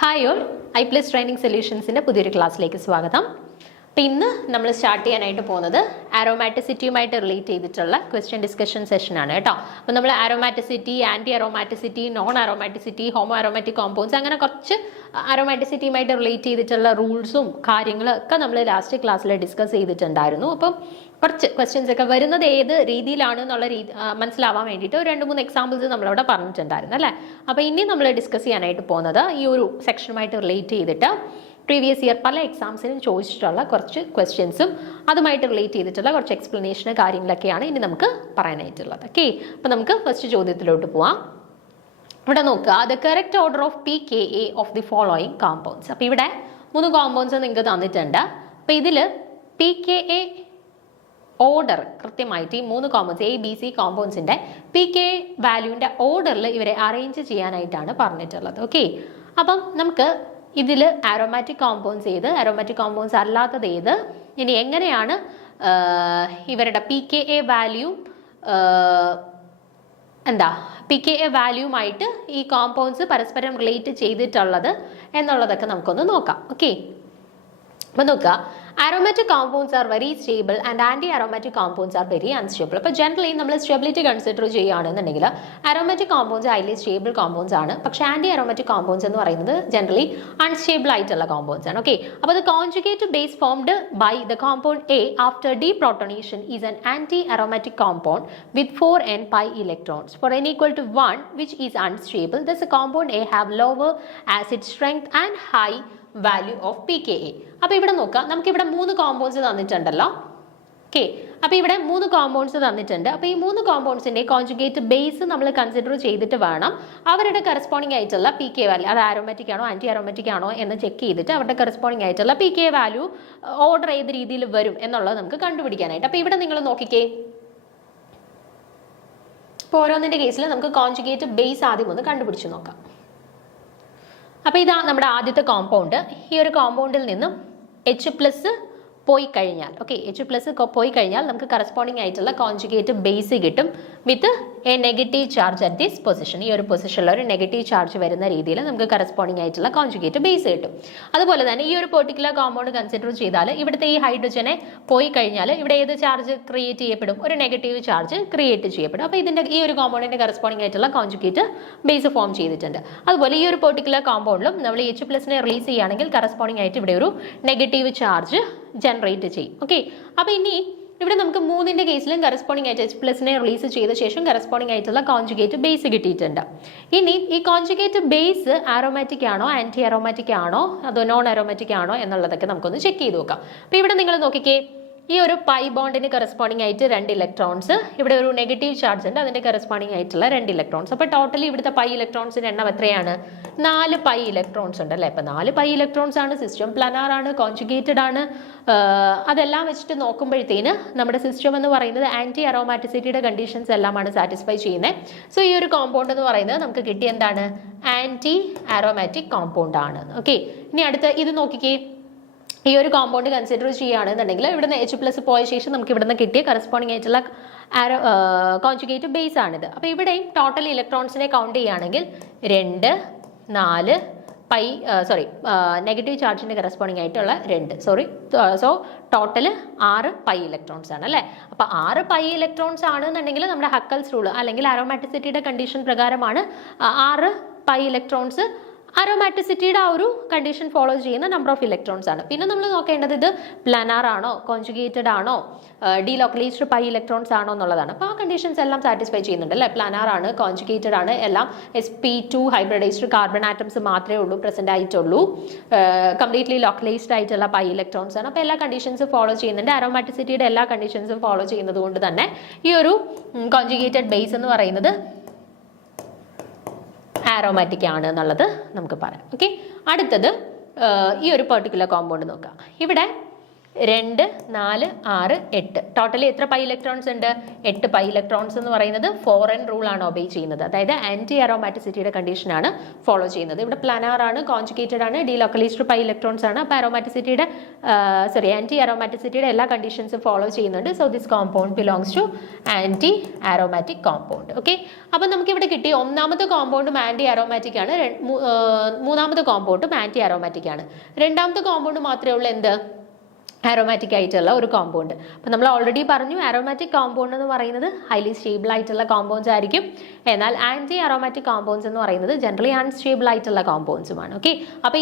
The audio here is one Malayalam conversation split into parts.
ഹായ് ഓൾ, I+ ട്രെയിനിങ് സൊല്യൂഷൻസിൻ്റെ പുതിയൊരു ക്ലാസ്സിലേക്ക് സ്വാഗതം. അപ്പോൾ ഇന്ന് നമ്മൾ സ്റ്റാർട്ട് ചെയ്യാനായിട്ട് പോകുന്നത് ആരോമാറ്റിസിറ്റിയുമായിട്ട് റിലേറ്റ് ചെയ്തിട്ടുള്ള ക്വസ്റ്റ്യൻ ഡിസ്കഷൻ സെഷനാണ് കേട്ടോ. അപ്പോൾ നമ്മൾ aromaticity, anti aromaticity, non aromaticity, homo aromatic compounds അങ്ങനെ കുറച്ച് അറോമാറ്റിസിറ്റിയുമായിട്ട് റിലേറ്റ് ചെയ്തിട്ടുള്ള റൂൾസും കാര്യങ്ങളും ഒക്കെ നമ്മൾ ലാസ്റ്റ് ക്ലാസ്സിൽ ഡിസ്കസ് ചെയ്തിട്ടുണ്ടായിരുന്നു. അപ്പം കുറച്ച് ക്വസ്റ്റ്യൻസ് ഒക്കെ വരുന്നത് ഏത് രീതിയിലാണ് എന്നുള്ള മനസ്സിലാവാൻ വേണ്ടിയിട്ട് ഒരു 2-3 എക്സാമ്പിൾസ് നമ്മളവിടെ പറഞ്ഞിട്ടുണ്ടായിരുന്നു അല്ലേ. അപ്പോൾ ഇനി നമ്മൾ ഡിസ്കസ് ചെയ്യാനായിട്ട് പോകുന്നത് ഈ ഒരു സെക്ഷനുമായിട്ട് റിലേറ്റ് ചെയ്തിട്ട് പ്രീവിയസ് ഇയർ പല എക്സാംസിനും ചോദിച്ചിട്ടുള്ള കുറച്ച് ക്വസ്റ്റ്യൻസും അതുമായിട്ട് റിലേറ്റ് ചെയ്തിട്ടുള്ള കുറച്ച് എക്സ്പ്ലനേഷന് കാര്യങ്ങളൊക്കെയാണ് ഇനി നമുക്ക് പറയാനായിട്ടുള്ളത്. ഓക്കെ, അപ്പോൾ നമുക്ക് ഫസ്റ്റ് ചോദ്യത്തിലോട്ട് പോവാം. ഇവിടെ നോക്കുക, the correct order of pKa of the following compounds. അപ്പോൾ ഇവിടെ 3 കോമ്പൗണ്ട്സ് നിങ്ങൾക്ക് തന്നിട്ടുണ്ട്. അപ്പോൾ ഇതിൽ pKa ഓർഡർ കൃത്യമായിട്ട് ഈ 3 കോമ്പൗണ്ട്സ് ABC കോമ്പൗണ്ട്സിൻ്റെ pKa വാല്യൂവിൻ്റെ ഓർഡറിൽ ഇവരെ അറേഞ്ച് ചെയ്യാനായിട്ടാണ് പറഞ്ഞിട്ടുള്ളത്. ഓക്കെ, അപ്പം നമുക്ക് ഇതിൽ ആരോമാറ്റിക് കോമ്പൗണ്ട്സ് ഏത്, ആരോമാറ്റിക് കോമ്പൗണ്ട്സ് അല്ലാത്തത് ഏത്, ഇനി എങ്ങനെയാണ് ഇവരുടെ pKa വാല്യൂ pKa വാല്യൂമായിട്ട് ഈ കോമ്പൗണ്ട്സ് പരസ്പരം റിലേറ്റ് ചെയ്തിട്ടുള്ളത് എന്നുള്ളതൊക്കെ നമുക്കൊന്ന് നോക്കാം. ഓക്കെ, അപ്പോൾ നോക്കുക, aromatic compounds are very stable and anti-aromatic compounds are very unstable. അപ്പോൾ ജനറലി നമ്മൾ സ്റ്റെബിലിറ്റി കൺസിഡർ ചെയ്യുകയാണെന്നുണ്ടെങ്കിൽ aromatic compounds highly stable compounds ആണ്. പക്ഷേ ആൻറ്റി അറോമാറ്റിക് കോമ്പൗണ്ട്സ് എന്ന് പറയുന്നത് ജനറലി അൺസ്റ്റേബിൾ ആയിട്ടുള്ള കോമ്പൗണ്ട്സ് ആണ്. ഓക്കെ, അപ്പോൾ the conjugate base formed by the compound A after deprotonation is an anti-aromatic compound with 4n pi electrons. For n equal to 1 which is unstable, thus the compound A have lower acid strength and high value of pKa. അപ്പോൾ ഇവിടെ നോക്കാം, നമുക്കിവിടെ 3 കോമ്പൗണ്ട്സ് തന്നിട്ടുണ്ടല്ലോ. ഓക്കെ, അപ്പോൾ ഇവിടെ 3 കോമ്പൗണ്ട്സ് തന്നിട്ടുണ്ട്. അപ്പോൾ ഈ 3 കോമ്പൗണ്ട്സിൻ്റെ കോൺജുഗേറ്റ് ബേസ് നമ്മൾ കൺസിഡർ ചെയ്തിട്ട് വേണം അവരുടെ കറസ്പോണ്ടിങ് ആയിട്ടുള്ള pKa വാല്യൂ, അത് ആരോമാറ്റിക് ആണോ ആൻറ്റി അറോമാറ്റിക് ആണോ എന്ന് ചെക്ക് ചെയ്തിട്ട് അവരുടെ കറസ്പോണ്ടിങ് ആയിട്ടുള്ള pKa വാല്യൂ ഓർഡർ ഏത് രീതിയിൽ വരും എന്നുള്ളത് നമുക്ക് കണ്ടുപിടിക്കാനായിട്ട്. അപ്പോൾ ഇവിടെ നിങ്ങൾ നോക്കിക്കേ, ഇപ്പോൾ ഓരോന്നിൻ്റെ കേസിൽ നമുക്ക് കോൺജുഗേറ്റ് ബേസ് ആദ്യം ഒന്ന് കണ്ടുപിടിച്ച് നോക്കാം. അപ്പോൾ ഇതാ നമ്മുടെ ആദ്യത്തെ കോമ്പൗണ്ട്. ഈ ഒരു കോമ്പൗണ്ടിൽ നിന്നും H+ പോയി കഴിഞ്ഞാൽ, ഓക്കെ, H+ പോയി കഴിഞ്ഞാൽ നമുക്ക് കറസ്പോണ്ടിങ് ആയിട്ടുള്ള കോൺജുഗേറ്റ് ബേസ് കിട്ടും with a negative charge at this position. ഈ ഒരു പൊസിഷനിൽ ഒരു നെഗറ്റീവ് ചാർജ് വരുന്ന രീതിയിൽ നമുക്ക് കറസ്പോണ്ടിങ് ആയിട്ടുള്ള കോൺജുഗേറ്റ് ബേസ് കിട്ടും. അതുപോലെ തന്നെ ഈ ഒരു പെർട്ടിക്കുലർ കോമ്പൗണ്ട് കൺസിഡർ ചെയ്താൽ ഇവിടുത്തെ ഈ ഹൈഡ്രജനെ പോയി കഴിഞ്ഞാൽ ഇവിടെ ഏത് ചാർജ് ക്രിയേറ്റ് ചെയ്യപ്പെടും? ഒരു നെഗറ്റീവ് ചാർജ് ക്രിയേറ്റ് ചെയ്യപ്പെടും. അപ്പോൾ ഇതിൻ്റെ ഈ ഒരു കോമ്പൗണ്ടിൻ്റെ കറസ്പോണ്ടിങ് ആയിട്ടുള്ള കോൺജുഗേറ്റ് ബേസ് ഫോം ചെയ്തിട്ടുണ്ട്. അതുപോലെ ഈ ഒരു പെർട്ടിക്കുലർ കോമ്പൗണ്ടിലും നമ്മൾ H+നെ റിലീസ് ചെയ്യുകയാണെങ്കിൽ കറസ്പോണ്ടിങ് ആയിട്ട് ഇവിടെ ഒരു നെഗറ്റീവ് ചാർജ് ജനറേറ്റ് ചെയ്യും. ഓക്കെ, അപ്പോൾ ഇനി ഇവിടെ നമുക്ക് 3ന്റെ കേസിലും കറസ്പോണ്ടിങ് ആയിട്ട് H+നെ റിലീസ് ചെയ്ത ശേഷം കറസ്പോണ്ടിങ് ആയിട്ടുള്ള കോൺജുഗേറ്റ് ബേസ് കിട്ടിയിട്ടുണ്ട്. ഇനി ഈ കോൺജുഗേറ്റ് ബേസ് ആരോമാറ്റിക് ആണോ ആൻറ്റി അറോമാറ്റിക് ആണോ അതോ നോൺ അറോമാറ്റിക് ആണോ എന്നുള്ളതൊക്കെ നമുക്കൊന്ന് ചെക്ക് ചെയ്ത് നോക്കാം. അപ്പോൾ ഇവിടെ നിങ്ങൾ നോക്കിക്കേ, ഈ ഒരു പൈ ബോണ്ടിന് കറസ്പോണ്ടിങ് ആയിട്ട് 2 ഇലക്ട്രോൺസ്, ഇവിടെ ഒരു നെഗറ്റീവ് ചാർജ് ഉണ്ട്, അതിൻ്റെ കറസ്പോണ്ടിങ് ആയിട്ടുള്ള 2 ഇലക്ട്രോൺസ്. അപ്പോൾ ടോട്ടലി ഇവിടുത്തെ പൈ ഇലക്ട്രോൺസിൻ്റെ എണ്ണം എത്രയാണ്? 4 പൈ ഇലക്ട്രോൺസ് ഉണ്ട് അല്ലേ. അപ്പോൾ 4 പൈ ഇലക്ട്രോൺസ് ആണ്, സിസ്റ്റം പ്ലാനാർ ആണ്, കോൺജുഗേറ്റഡ് ആണ്. അതെല്ലാം വെച്ചിട്ട് നോക്കുമ്പോഴത്തേന് നമ്മുടെ സിസ്റ്റം എന്ന് പറയുന്നത് ആൻറ്റി അറോമാറ്റിസിറ്റിയുടെ കണ്ടീഷൻസ് എല്ലാമാണ് സാറ്റിസ്ഫൈ ചെയ്യുന്നത്. സോ ഈ ഒരു കോമ്പൗണ്ട് എന്ന് പറയുന്നത് നമുക്ക് കിട്ടിയ എന്താണ്? ആൻറ്റി അറോമാറ്റിക് കോമ്പൗണ്ട് ആണ്. ഓക്കെ, ഇനി അടുത്ത ഇത് നോക്കിക്കേ, ഈ ഒരു കോമ്പൗണ്ട് കൺസിഡർ ചെയ്യുകയാണെന്നുണ്ടെങ്കിൽ ഇവിടുന്ന് H+ പോയ ശേഷം നമുക്ക് ഇവിടുന്ന് കിട്ടിയ കറസ്പോണ്ടിങ് ആയിട്ടുള്ള കോൺജുഗേറ്റ് ബേസ് ആണിത്. അപ്പോൾ ഇവിടെയും ടോട്ടൽ ഇലക്ട്രോൺസിനെ കൗണ്ട് ചെയ്യുകയാണെങ്കിൽ 2, 4 പൈ നെഗറ്റീവ് ചാർജിൻ്റെ കറസ്പോണ്ടിങ് ആയിട്ടുള്ള 2 സോ ടോട്ടൽ 6 പൈ ഇലക്ട്രോൺസ് ആണ് അല്ലേ. അപ്പോൾ 6 പൈ ഇലക്ട്രോൺസ് ആണെന്നുണ്ടെങ്കിൽ നമ്മുടെ ഹക്കൽസ് റൂൾ അല്ലെങ്കിൽ അറോമാറ്റിസിറ്റിയുടെ കണ്ടീഷൻ പ്രകാരമാണ് 6 പൈ ഇലക്ട്രോൺസ് അറോമാറ്റിസിറ്റിയുടെ ആ ഒരു കണ്ടീഷൻ ഫോളോ ചെയ്യുന്ന നമ്പർ ഓഫ് ഇലക്ട്രോൺസ് ആണ്. പിന്നെ നമ്മൾ നോക്കേണ്ടത് ഇത് പ്ലാനാർ ആണോ കോൺജുഗേറ്റഡ് ആണോ ഡീലോക്കലൈസ്ഡ് പൈ ഇലക്ട്രോൺസ് ആണോ എന്നുള്ളതാണ്. അപ്പോൾ ആ കണ്ടീഷൻസ് എല്ലാം സാറ്റിസ്ഫൈ ചെയ്യുന്നുണ്ട് അല്ലേ. പ്ലാനാർ ആണ്, കോൺജുഗേറ്റഡ് ആണ്, എല്ലാം sp2 ഹൈബ്രിഡൈസ്ഡ് കാർബൺ ആറ്റംസ് മാത്രമേ ഉള്ളൂ പ്രസന്റ് ആയിട്ടുള്ളൂ, കംപ്ലീറ്റ്ലി ലോക്കലൈസ്ഡ് ആയിട്ടുള്ള പൈ ഇലക്ട്രോൺസ് ആണ്. അപ്പോൾ എല്ലാ കണ്ടീഷൻസും ഫോളോ ചെയ്യുന്നുണ്ട്. അറോമാറ്റിസിറ്റിയുടെ എല്ലാ കണ്ടീഷൻസും ഫോളോ ചെയ്യുന്നത് കൊണ്ട് തന്നെ ഈ ഒരു കോൺജുഗേറ്റഡ് ബേസ് എന്ന് പറയുന്നത് ആരോമാറ്റിക് ആണ് എന്നുള്ളത് നമുക്ക് പറയാം. ഓക്കെ, അടുത്തത് ഈ ഒരു പെർട്ടിക്കുലർ കോമ്പൗണ്ട് നോക്കാം. ഇവിടെ 2, 4, 6, 8 ടോട്ടലി എത്ര പൈ ഇലക്ട്രോൺസ് ഉണ്ട്? 8 പൈ ഇലക്ട്രോൺസ് എന്ന് പറയുന്നത് ഫോറിൻ റൂൾ ആണ് ഒബേ ചെയ്യുന്നത്. അതായത് ആന്റി അറോമാറ്റിസിറ്റിയുടെ കണ്ടീഷൻ ആണ് ഫോളോ ചെയ്യുന്നത്. ഇവിടെ പ്ലാനാർ ആണ്, കോൺജുഗേറ്റഡ് ആണ്, ഡീലോക്കലൈസ്ഡ് പൈ ഇലക്ട്രോൺസ് ആണ്. അപ്പോൾ അറോമാറ്റിസിറ്റിയുടെ ആന്റി അറോമാറ്റിസിറ്റിയുടെ എല്ലാ കണ്ടീഷൻസും ഫോളോ ചെയ്യുന്നുണ്ട്. So this compound belongs to anti aromatic compound. Okay, അപ്പം നമുക്ക് ഇവിടെ കിട്ടി ഒന്നാമത്തെ കോമ്പൗണ്ടും ആന്റി അറോമാറ്റിക് ആണ്, മൂന്നാമത്തെ കോമ്പൗണ്ടും ആന്റി അറോമാറ്റിക് ആണ്. രണ്ടാമത്തെ കോമ്പൗണ്ട് മാത്രമേ ഉള്ളൂ എന്ത്? ആരോമാറ്റിക് ആയിട്ടുള്ള ഒരു കോമ്പൗണ്ട്. അപ്പം നമ്മൾ ഓൾറെഡി പറഞ്ഞു ആരോമാറ്റിക് കോമ്പൗണ്ട് എന്ന് പറയുന്നത് ഹൈലി സ്റ്റേബിൾ ആയിട്ടുള്ള കോമ്പൗണ്ട്സ് ആയിരിക്കും. എന്നാൽ ആന്റി അറോമാറ്റിക് കോമ്പൗണ്ട്സ് എന്ന് പറയുന്നത് ജനറലി അൺസ്റ്റേബിൾ ആയിട്ടുള്ള കോമ്പൗണ്ട്സുമാണ്. ഓക്കെ, അപ്പോൾ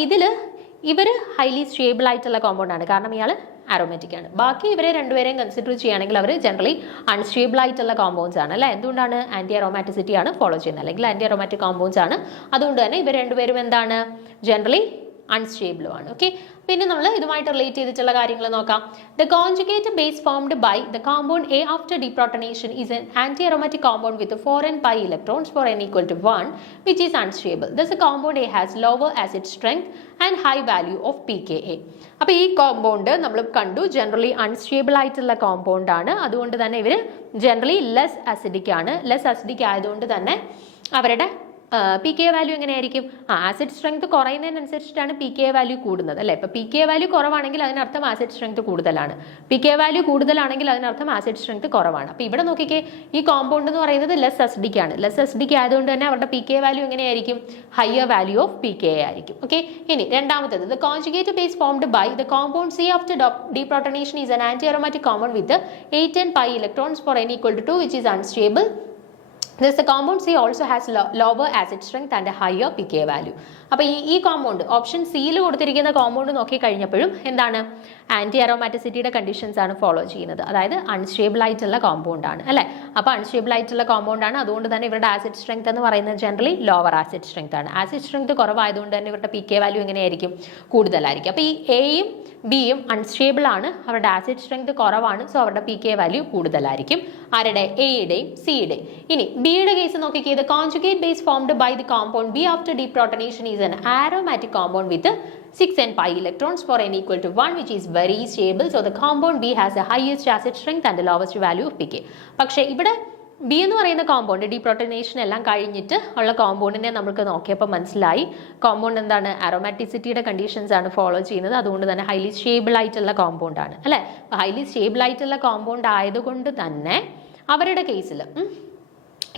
ഇവർ ഹൈലി സ്റ്റേബിൾ ആയിട്ടുള്ള കോമ്പൗണ്ട് ആണ്, കാരണം ഇയാൾ ആരോമാറ്റിക് ആണ്. ബാക്കി ഇവരെ രണ്ടുപേരെയും കൺസിഡർ ചെയ്യുകയാണെങ്കിൽ അവർ ജനറലി അൺസ്റ്റേബിൾ ആയിട്ടുള്ള കോമ്പൗണ്ട്സ് ആണ് അല്ലേ. എന്തുകൊണ്ടാണ്? ആന്റി അറോമാറ്റിസിറ്റി ആണ് ഫോളോ ചെയ്യുന്നത്, അല്ലെങ്കിൽ ആന്റി അറോമാറ്റിക് കോമ്പൗണ്ട്സ് ആണ്. അതുകൊണ്ട് തന്നെ ഇവർ രണ്ടുപേരും എന്താണ്? ജനറലി അൺസ്റ്റേബിളും ആണ്. ഓക്കെ, പിന്നെ നമ്മൾ ഇതുമായിട്ട് റിലേറ്റ് ചെയ്തിട്ടുള്ള കാര്യങ്ങൾ നോക്കാം. The conjugate base formed by the compound A after deprotonation is an anti aromatic compound with 4 and pi electrons for n equal to 1 which is unstable. Thus the compound A has lower acid strength and high value of pKa. അപ്പോൾ ഈ കോമ്പൗണ്ട് നമ്മൾ കണ്ടു ജനറലി അൺസ്റ്റേബിൾ ആയിട്ടുള്ള കോമ്പൗണ്ട് ആണ്. അതുകൊണ്ട് തന്നെ ഇവർ ജനറലി ലെസ് അസിഡിക് ആണ്. ലെസ് അസിഡിക് ആയതുകൊണ്ട് തന്നെ അവരുടെ പി കെ വാല്യൂ എങ്ങനെയായിരിക്കും? ആസിഡ് സ്ട്രെങ്ത് കുറയുന്നതിനനുസരിച്ചിട്ടാണ് പി കെ വാല്യൂ കൂടുന്നത് അല്ലേ. ഇപ്പൊ പി കെ വാല്യൂ കുറവാണെങ്കിൽ അതിനർത്ഥം ആസിഡ് സ്ട്രെങ്ത് കൂടുതലാണ്, പി കെ വാല്യൂ കൂടുതലാണെങ്കിൽ അതിനർത്ഥം ആസിഡ് സ്ട്രെങ്ത് കുറവാണ്. അപ്പൊ ഇവിടെ നോക്കിക്കേ, ഈ കോമ്പൗണ്ട് എന്ന് പറയുന്നത് ലെസ് അസിഡിക് ആണ്. ലെസ് അസിഡിക് ആയതുകൊണ്ട് തന്നെ അവരുടെ പി കെ വാല്യൂ എങ്ങനെയായിരിക്കും? Higher value of p K ആയിരിക്കും. ഓക്കെ, ഇനി രണ്ടാമത്തേത് the conjugate base formed by the compound C after deprotonation is an anti aromatic compound with 8 and pi electrons for n equal to 2 which is unstable. Thus the compound C also has lower acid strength and a higher pK value. അപ്പോൾ ഈ കോമ്പൗണ്ട് ഓപ്ഷൻ സിയിൽ കൊടുത്തിരിക്കുന്ന കോമ്പൗണ്ട് നോക്കി കഴിഞ്ഞപ്പോഴും എന്താണ്? ആന്റി അറോമാറ്റിസിറ്റിയുടെ കണ്ടീഷൻസ് ആണ് ഫോളോ ചെയ്യുന്നത്. അതായത് അൺസ്റ്റേബിൾ ആയിട്ടുള്ള കോമ്പൗണ്ട് ആണ് അല്ലേ. അപ്പോൾ അൺസ്റ്റേബിൾ ആയിട്ടുള്ള കോമ്പൗണ്ട് ആണ്. അതുകൊണ്ട് തന്നെ ഇവരുടെ ആസിഡ് സ്ട്രെങ്ത് എന്ന് പറയുന്നത് ജനറലി ലോവർ ആസിഡ് സ്ട്രെങ്ത് ആണ്. ആസിഡ് സ്ട്രെങ്ത് കുറവായതുകൊണ്ട് തന്നെ ഇവരുടെ പി കെ വാല്യൂ എങ്ങനെയായിരിക്കും? കൂടുതലായിരിക്കും. അപ്പോൾ ഈ എയും ബിയും അൺസ്റ്റേബിൾ ആണ്, അവരുടെ ആസിഡ് സ്ട്രെങ്ത് കുറവാണ്. സോ അവരുടെ പി കെ വാല്യൂ കൂടുതലായിരിക്കും. ആരുടെ? എയുടെയും സിയുടെയും. ഇനി ബിയുടെ കേസ് നോക്കിക്കേ, the conjugate base formed by the compound B after deprotonation is an aromatic compound with 6 and pi electrons for n equal to 1 which is very stable. So the compound B has the highest acid strength and the lowest value of pK. പക്ഷേ ഇവിടെ ബി എന്ന് പറയുന്ന കോമ്പൗണ്ട് ഡീപ്രോട്ടനേഷൻ എല്ലാം കഴിഞ്ഞിട്ട് ഉള്ള കോമ്പൗണ്ടിനെ നമുക്ക് നോക്കിയപ്പോൾ മനസ്സിലായി കോമ്പൗണ്ട് എന്താണ്? അറോമാറ്റിസിറ്റിയുടെ കണ്ടീഷൻസ് ആണ് ഫോളോ ചെയ്യുന്നത്. അതുകൊണ്ട് തന്നെ ഹൈലി സ്റ്റേബിൾ ആയിട്ടുള്ള കോമ്പൗണ്ട് ആണ് അല്ലേ. ഹൈലി സ്റ്റേബിൾ ആയിട്ടുള്ള കോമ്പൗണ്ട് ആയതുകൊണ്ട് തന്നെ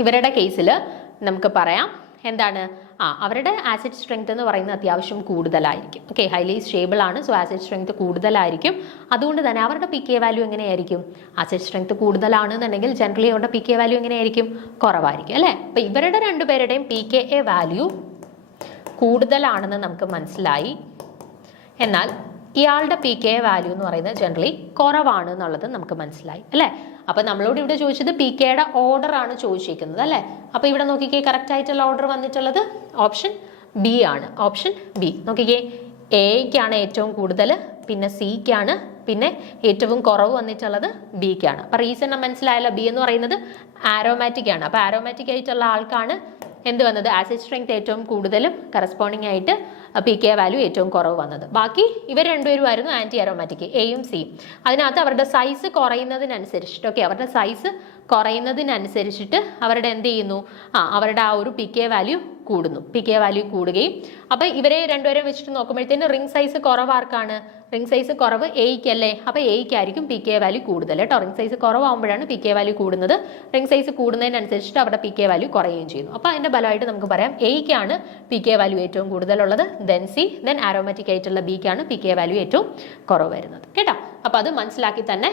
ഇവരുടെ കേസിൽ നമുക്ക് പറയാം എന്താണ്? അവരുടെ ആസിഡ് സ്ട്രെങ്ത് എന്ന് പറയുന്നത് അത്യാവശ്യം കൂടുതലായിരിക്കും. ഓക്കെ, ഹൈലി സ്റ്റേബിൾ ആണ്. സോ ആസിഡ് സ്ട്രെങ്ത് കൂടുതലായിരിക്കും. അതുകൊണ്ട് തന്നെ അവരുടെ പി കെ വാല്യൂ എങ്ങനെയായിരിക്കും? ആസിഡ് സ്ട്രെങ്ത് കൂടുതലാണെന്നുണ്ടെങ്കിൽ ജനറലി അവരുടെ പി കെ വാല്യൂ എങ്ങനെയായിരിക്കും? കുറവായിരിക്കും അല്ലേ. അപ്പോൾ ഇവരുടെ രണ്ടുപേരുടെയും പി കെ എ വാല്യൂ കൂടുതലാണെന്ന് നമുക്ക് മനസ്സിലായി. എന്നാൽ ഇയാളുടെ പി കെ വാല്യൂ എന്ന് പറയുന്നത് ജനറലി കുറവാണ് എന്നുള്ളത് നമുക്ക് മനസ്സിലായി അല്ലേ. അപ്പൊ നമ്മളോട് ഇവിടെ ചോദിച്ചത് പി കെയുടെ ഓർഡർ ആണ് ചോദിച്ചിരിക്കുന്നത് അല്ലേ. അപ്പൊ ഇവിടെ നോക്കിക്കേ, കറക്റ്റ് ആയിട്ടുള്ള ഓർഡർ വന്നിട്ടുള്ളത് ഓപ്ഷൻ ബി ആണ്. ഓപ്ഷൻ ബി നോക്കിക്കേ, എയ്ക്കാണ് ഏറ്റവും കൂടുതൽ, പിന്നെ സിക്കാണ്, പിന്നെ ഏറ്റവും കുറവ് വന്നിട്ടുള്ളത് ബിക്കാണ്. അപ്പൊ റീസൺ മനസ്സിലായല്ലോ, ബി എന്ന് പറയുന്നത് ആരോമാറ്റിക് ആണ്. അപ്പൊ ആരോമാറ്റിക് ആയിട്ടുള്ള ആൾക്കാണ് എന്ത് വന്നത്? ആസിഡ് സ്ട്രെങ്ത് ഏറ്റവും കൂടുതലും കറസ്പോണ്ടിങ് ആയിട്ട് പി കെ വാല്യൂ ഏറ്റവും കുറവ് വന്നത്. ബാക്കി ഇവർ രണ്ടുപേരുമായിരുന്നു ആന്റി അറോമാറ്റിക്, എയും സിയും. അതിനകത്ത് അവരുടെ സൈസ് കുറയുന്നതിനനുസരിച്ചിട്ട് അവരുടെ സൈസ് കുറയുന്നതിനനുസരിച്ചിട്ട് അവരുടെ എന്ത് ചെയ്യുന്നു? അവരുടെ ആ ഒരു പി കെ വാല്യൂ കൂടുന്നു. പി കെ വാല്യൂ കൂടുകയും അപ്പൊ ഇവരെ രണ്ടുപേരും വെച്ചിട്ട് നോക്കുമ്പോഴത്തേന് റിംഗ് സൈസ് കുറവാർക്കാണ്? റിംഗ് സൈസ് കുറവ് എയ്ക്ക് അല്ലേ. അപ്പൊ എയ്ക്കായിരിക്കും പി കെ വാല്യൂ കൂടുതൽ കേട്ടോ. റിംഗ് സൈസ് കുറവാകുമ്പോഴാണ് പി കെ വാല്യൂ കൂടുന്നത്. റിംഗ് സൈസ് കൂടുന്നതിനനുസരിച്ചിട്ട് അവരുടെ പി കെ വാല്യൂ കുറയുകയും ചെയ്യുന്നു. അപ്പൊ അതിന്റെ ഫലമായിട്ട് നമുക്ക് പറയാം എയ്ക്കാണ് പി കെ വാല്യൂ ഏറ്റവും കൂടുതലുള്ളത്, ദെൻ സി, ദെൻ ആരോമാറ്റിക് ആയിട്ടുള്ള ബിക്കാണ് പി കെ വാല്യൂ ഏറ്റവും കുറവ് വരുന്നത് കേട്ടോ. അപ്പൊ അത് മനസ്സിലാക്കി തന്നെ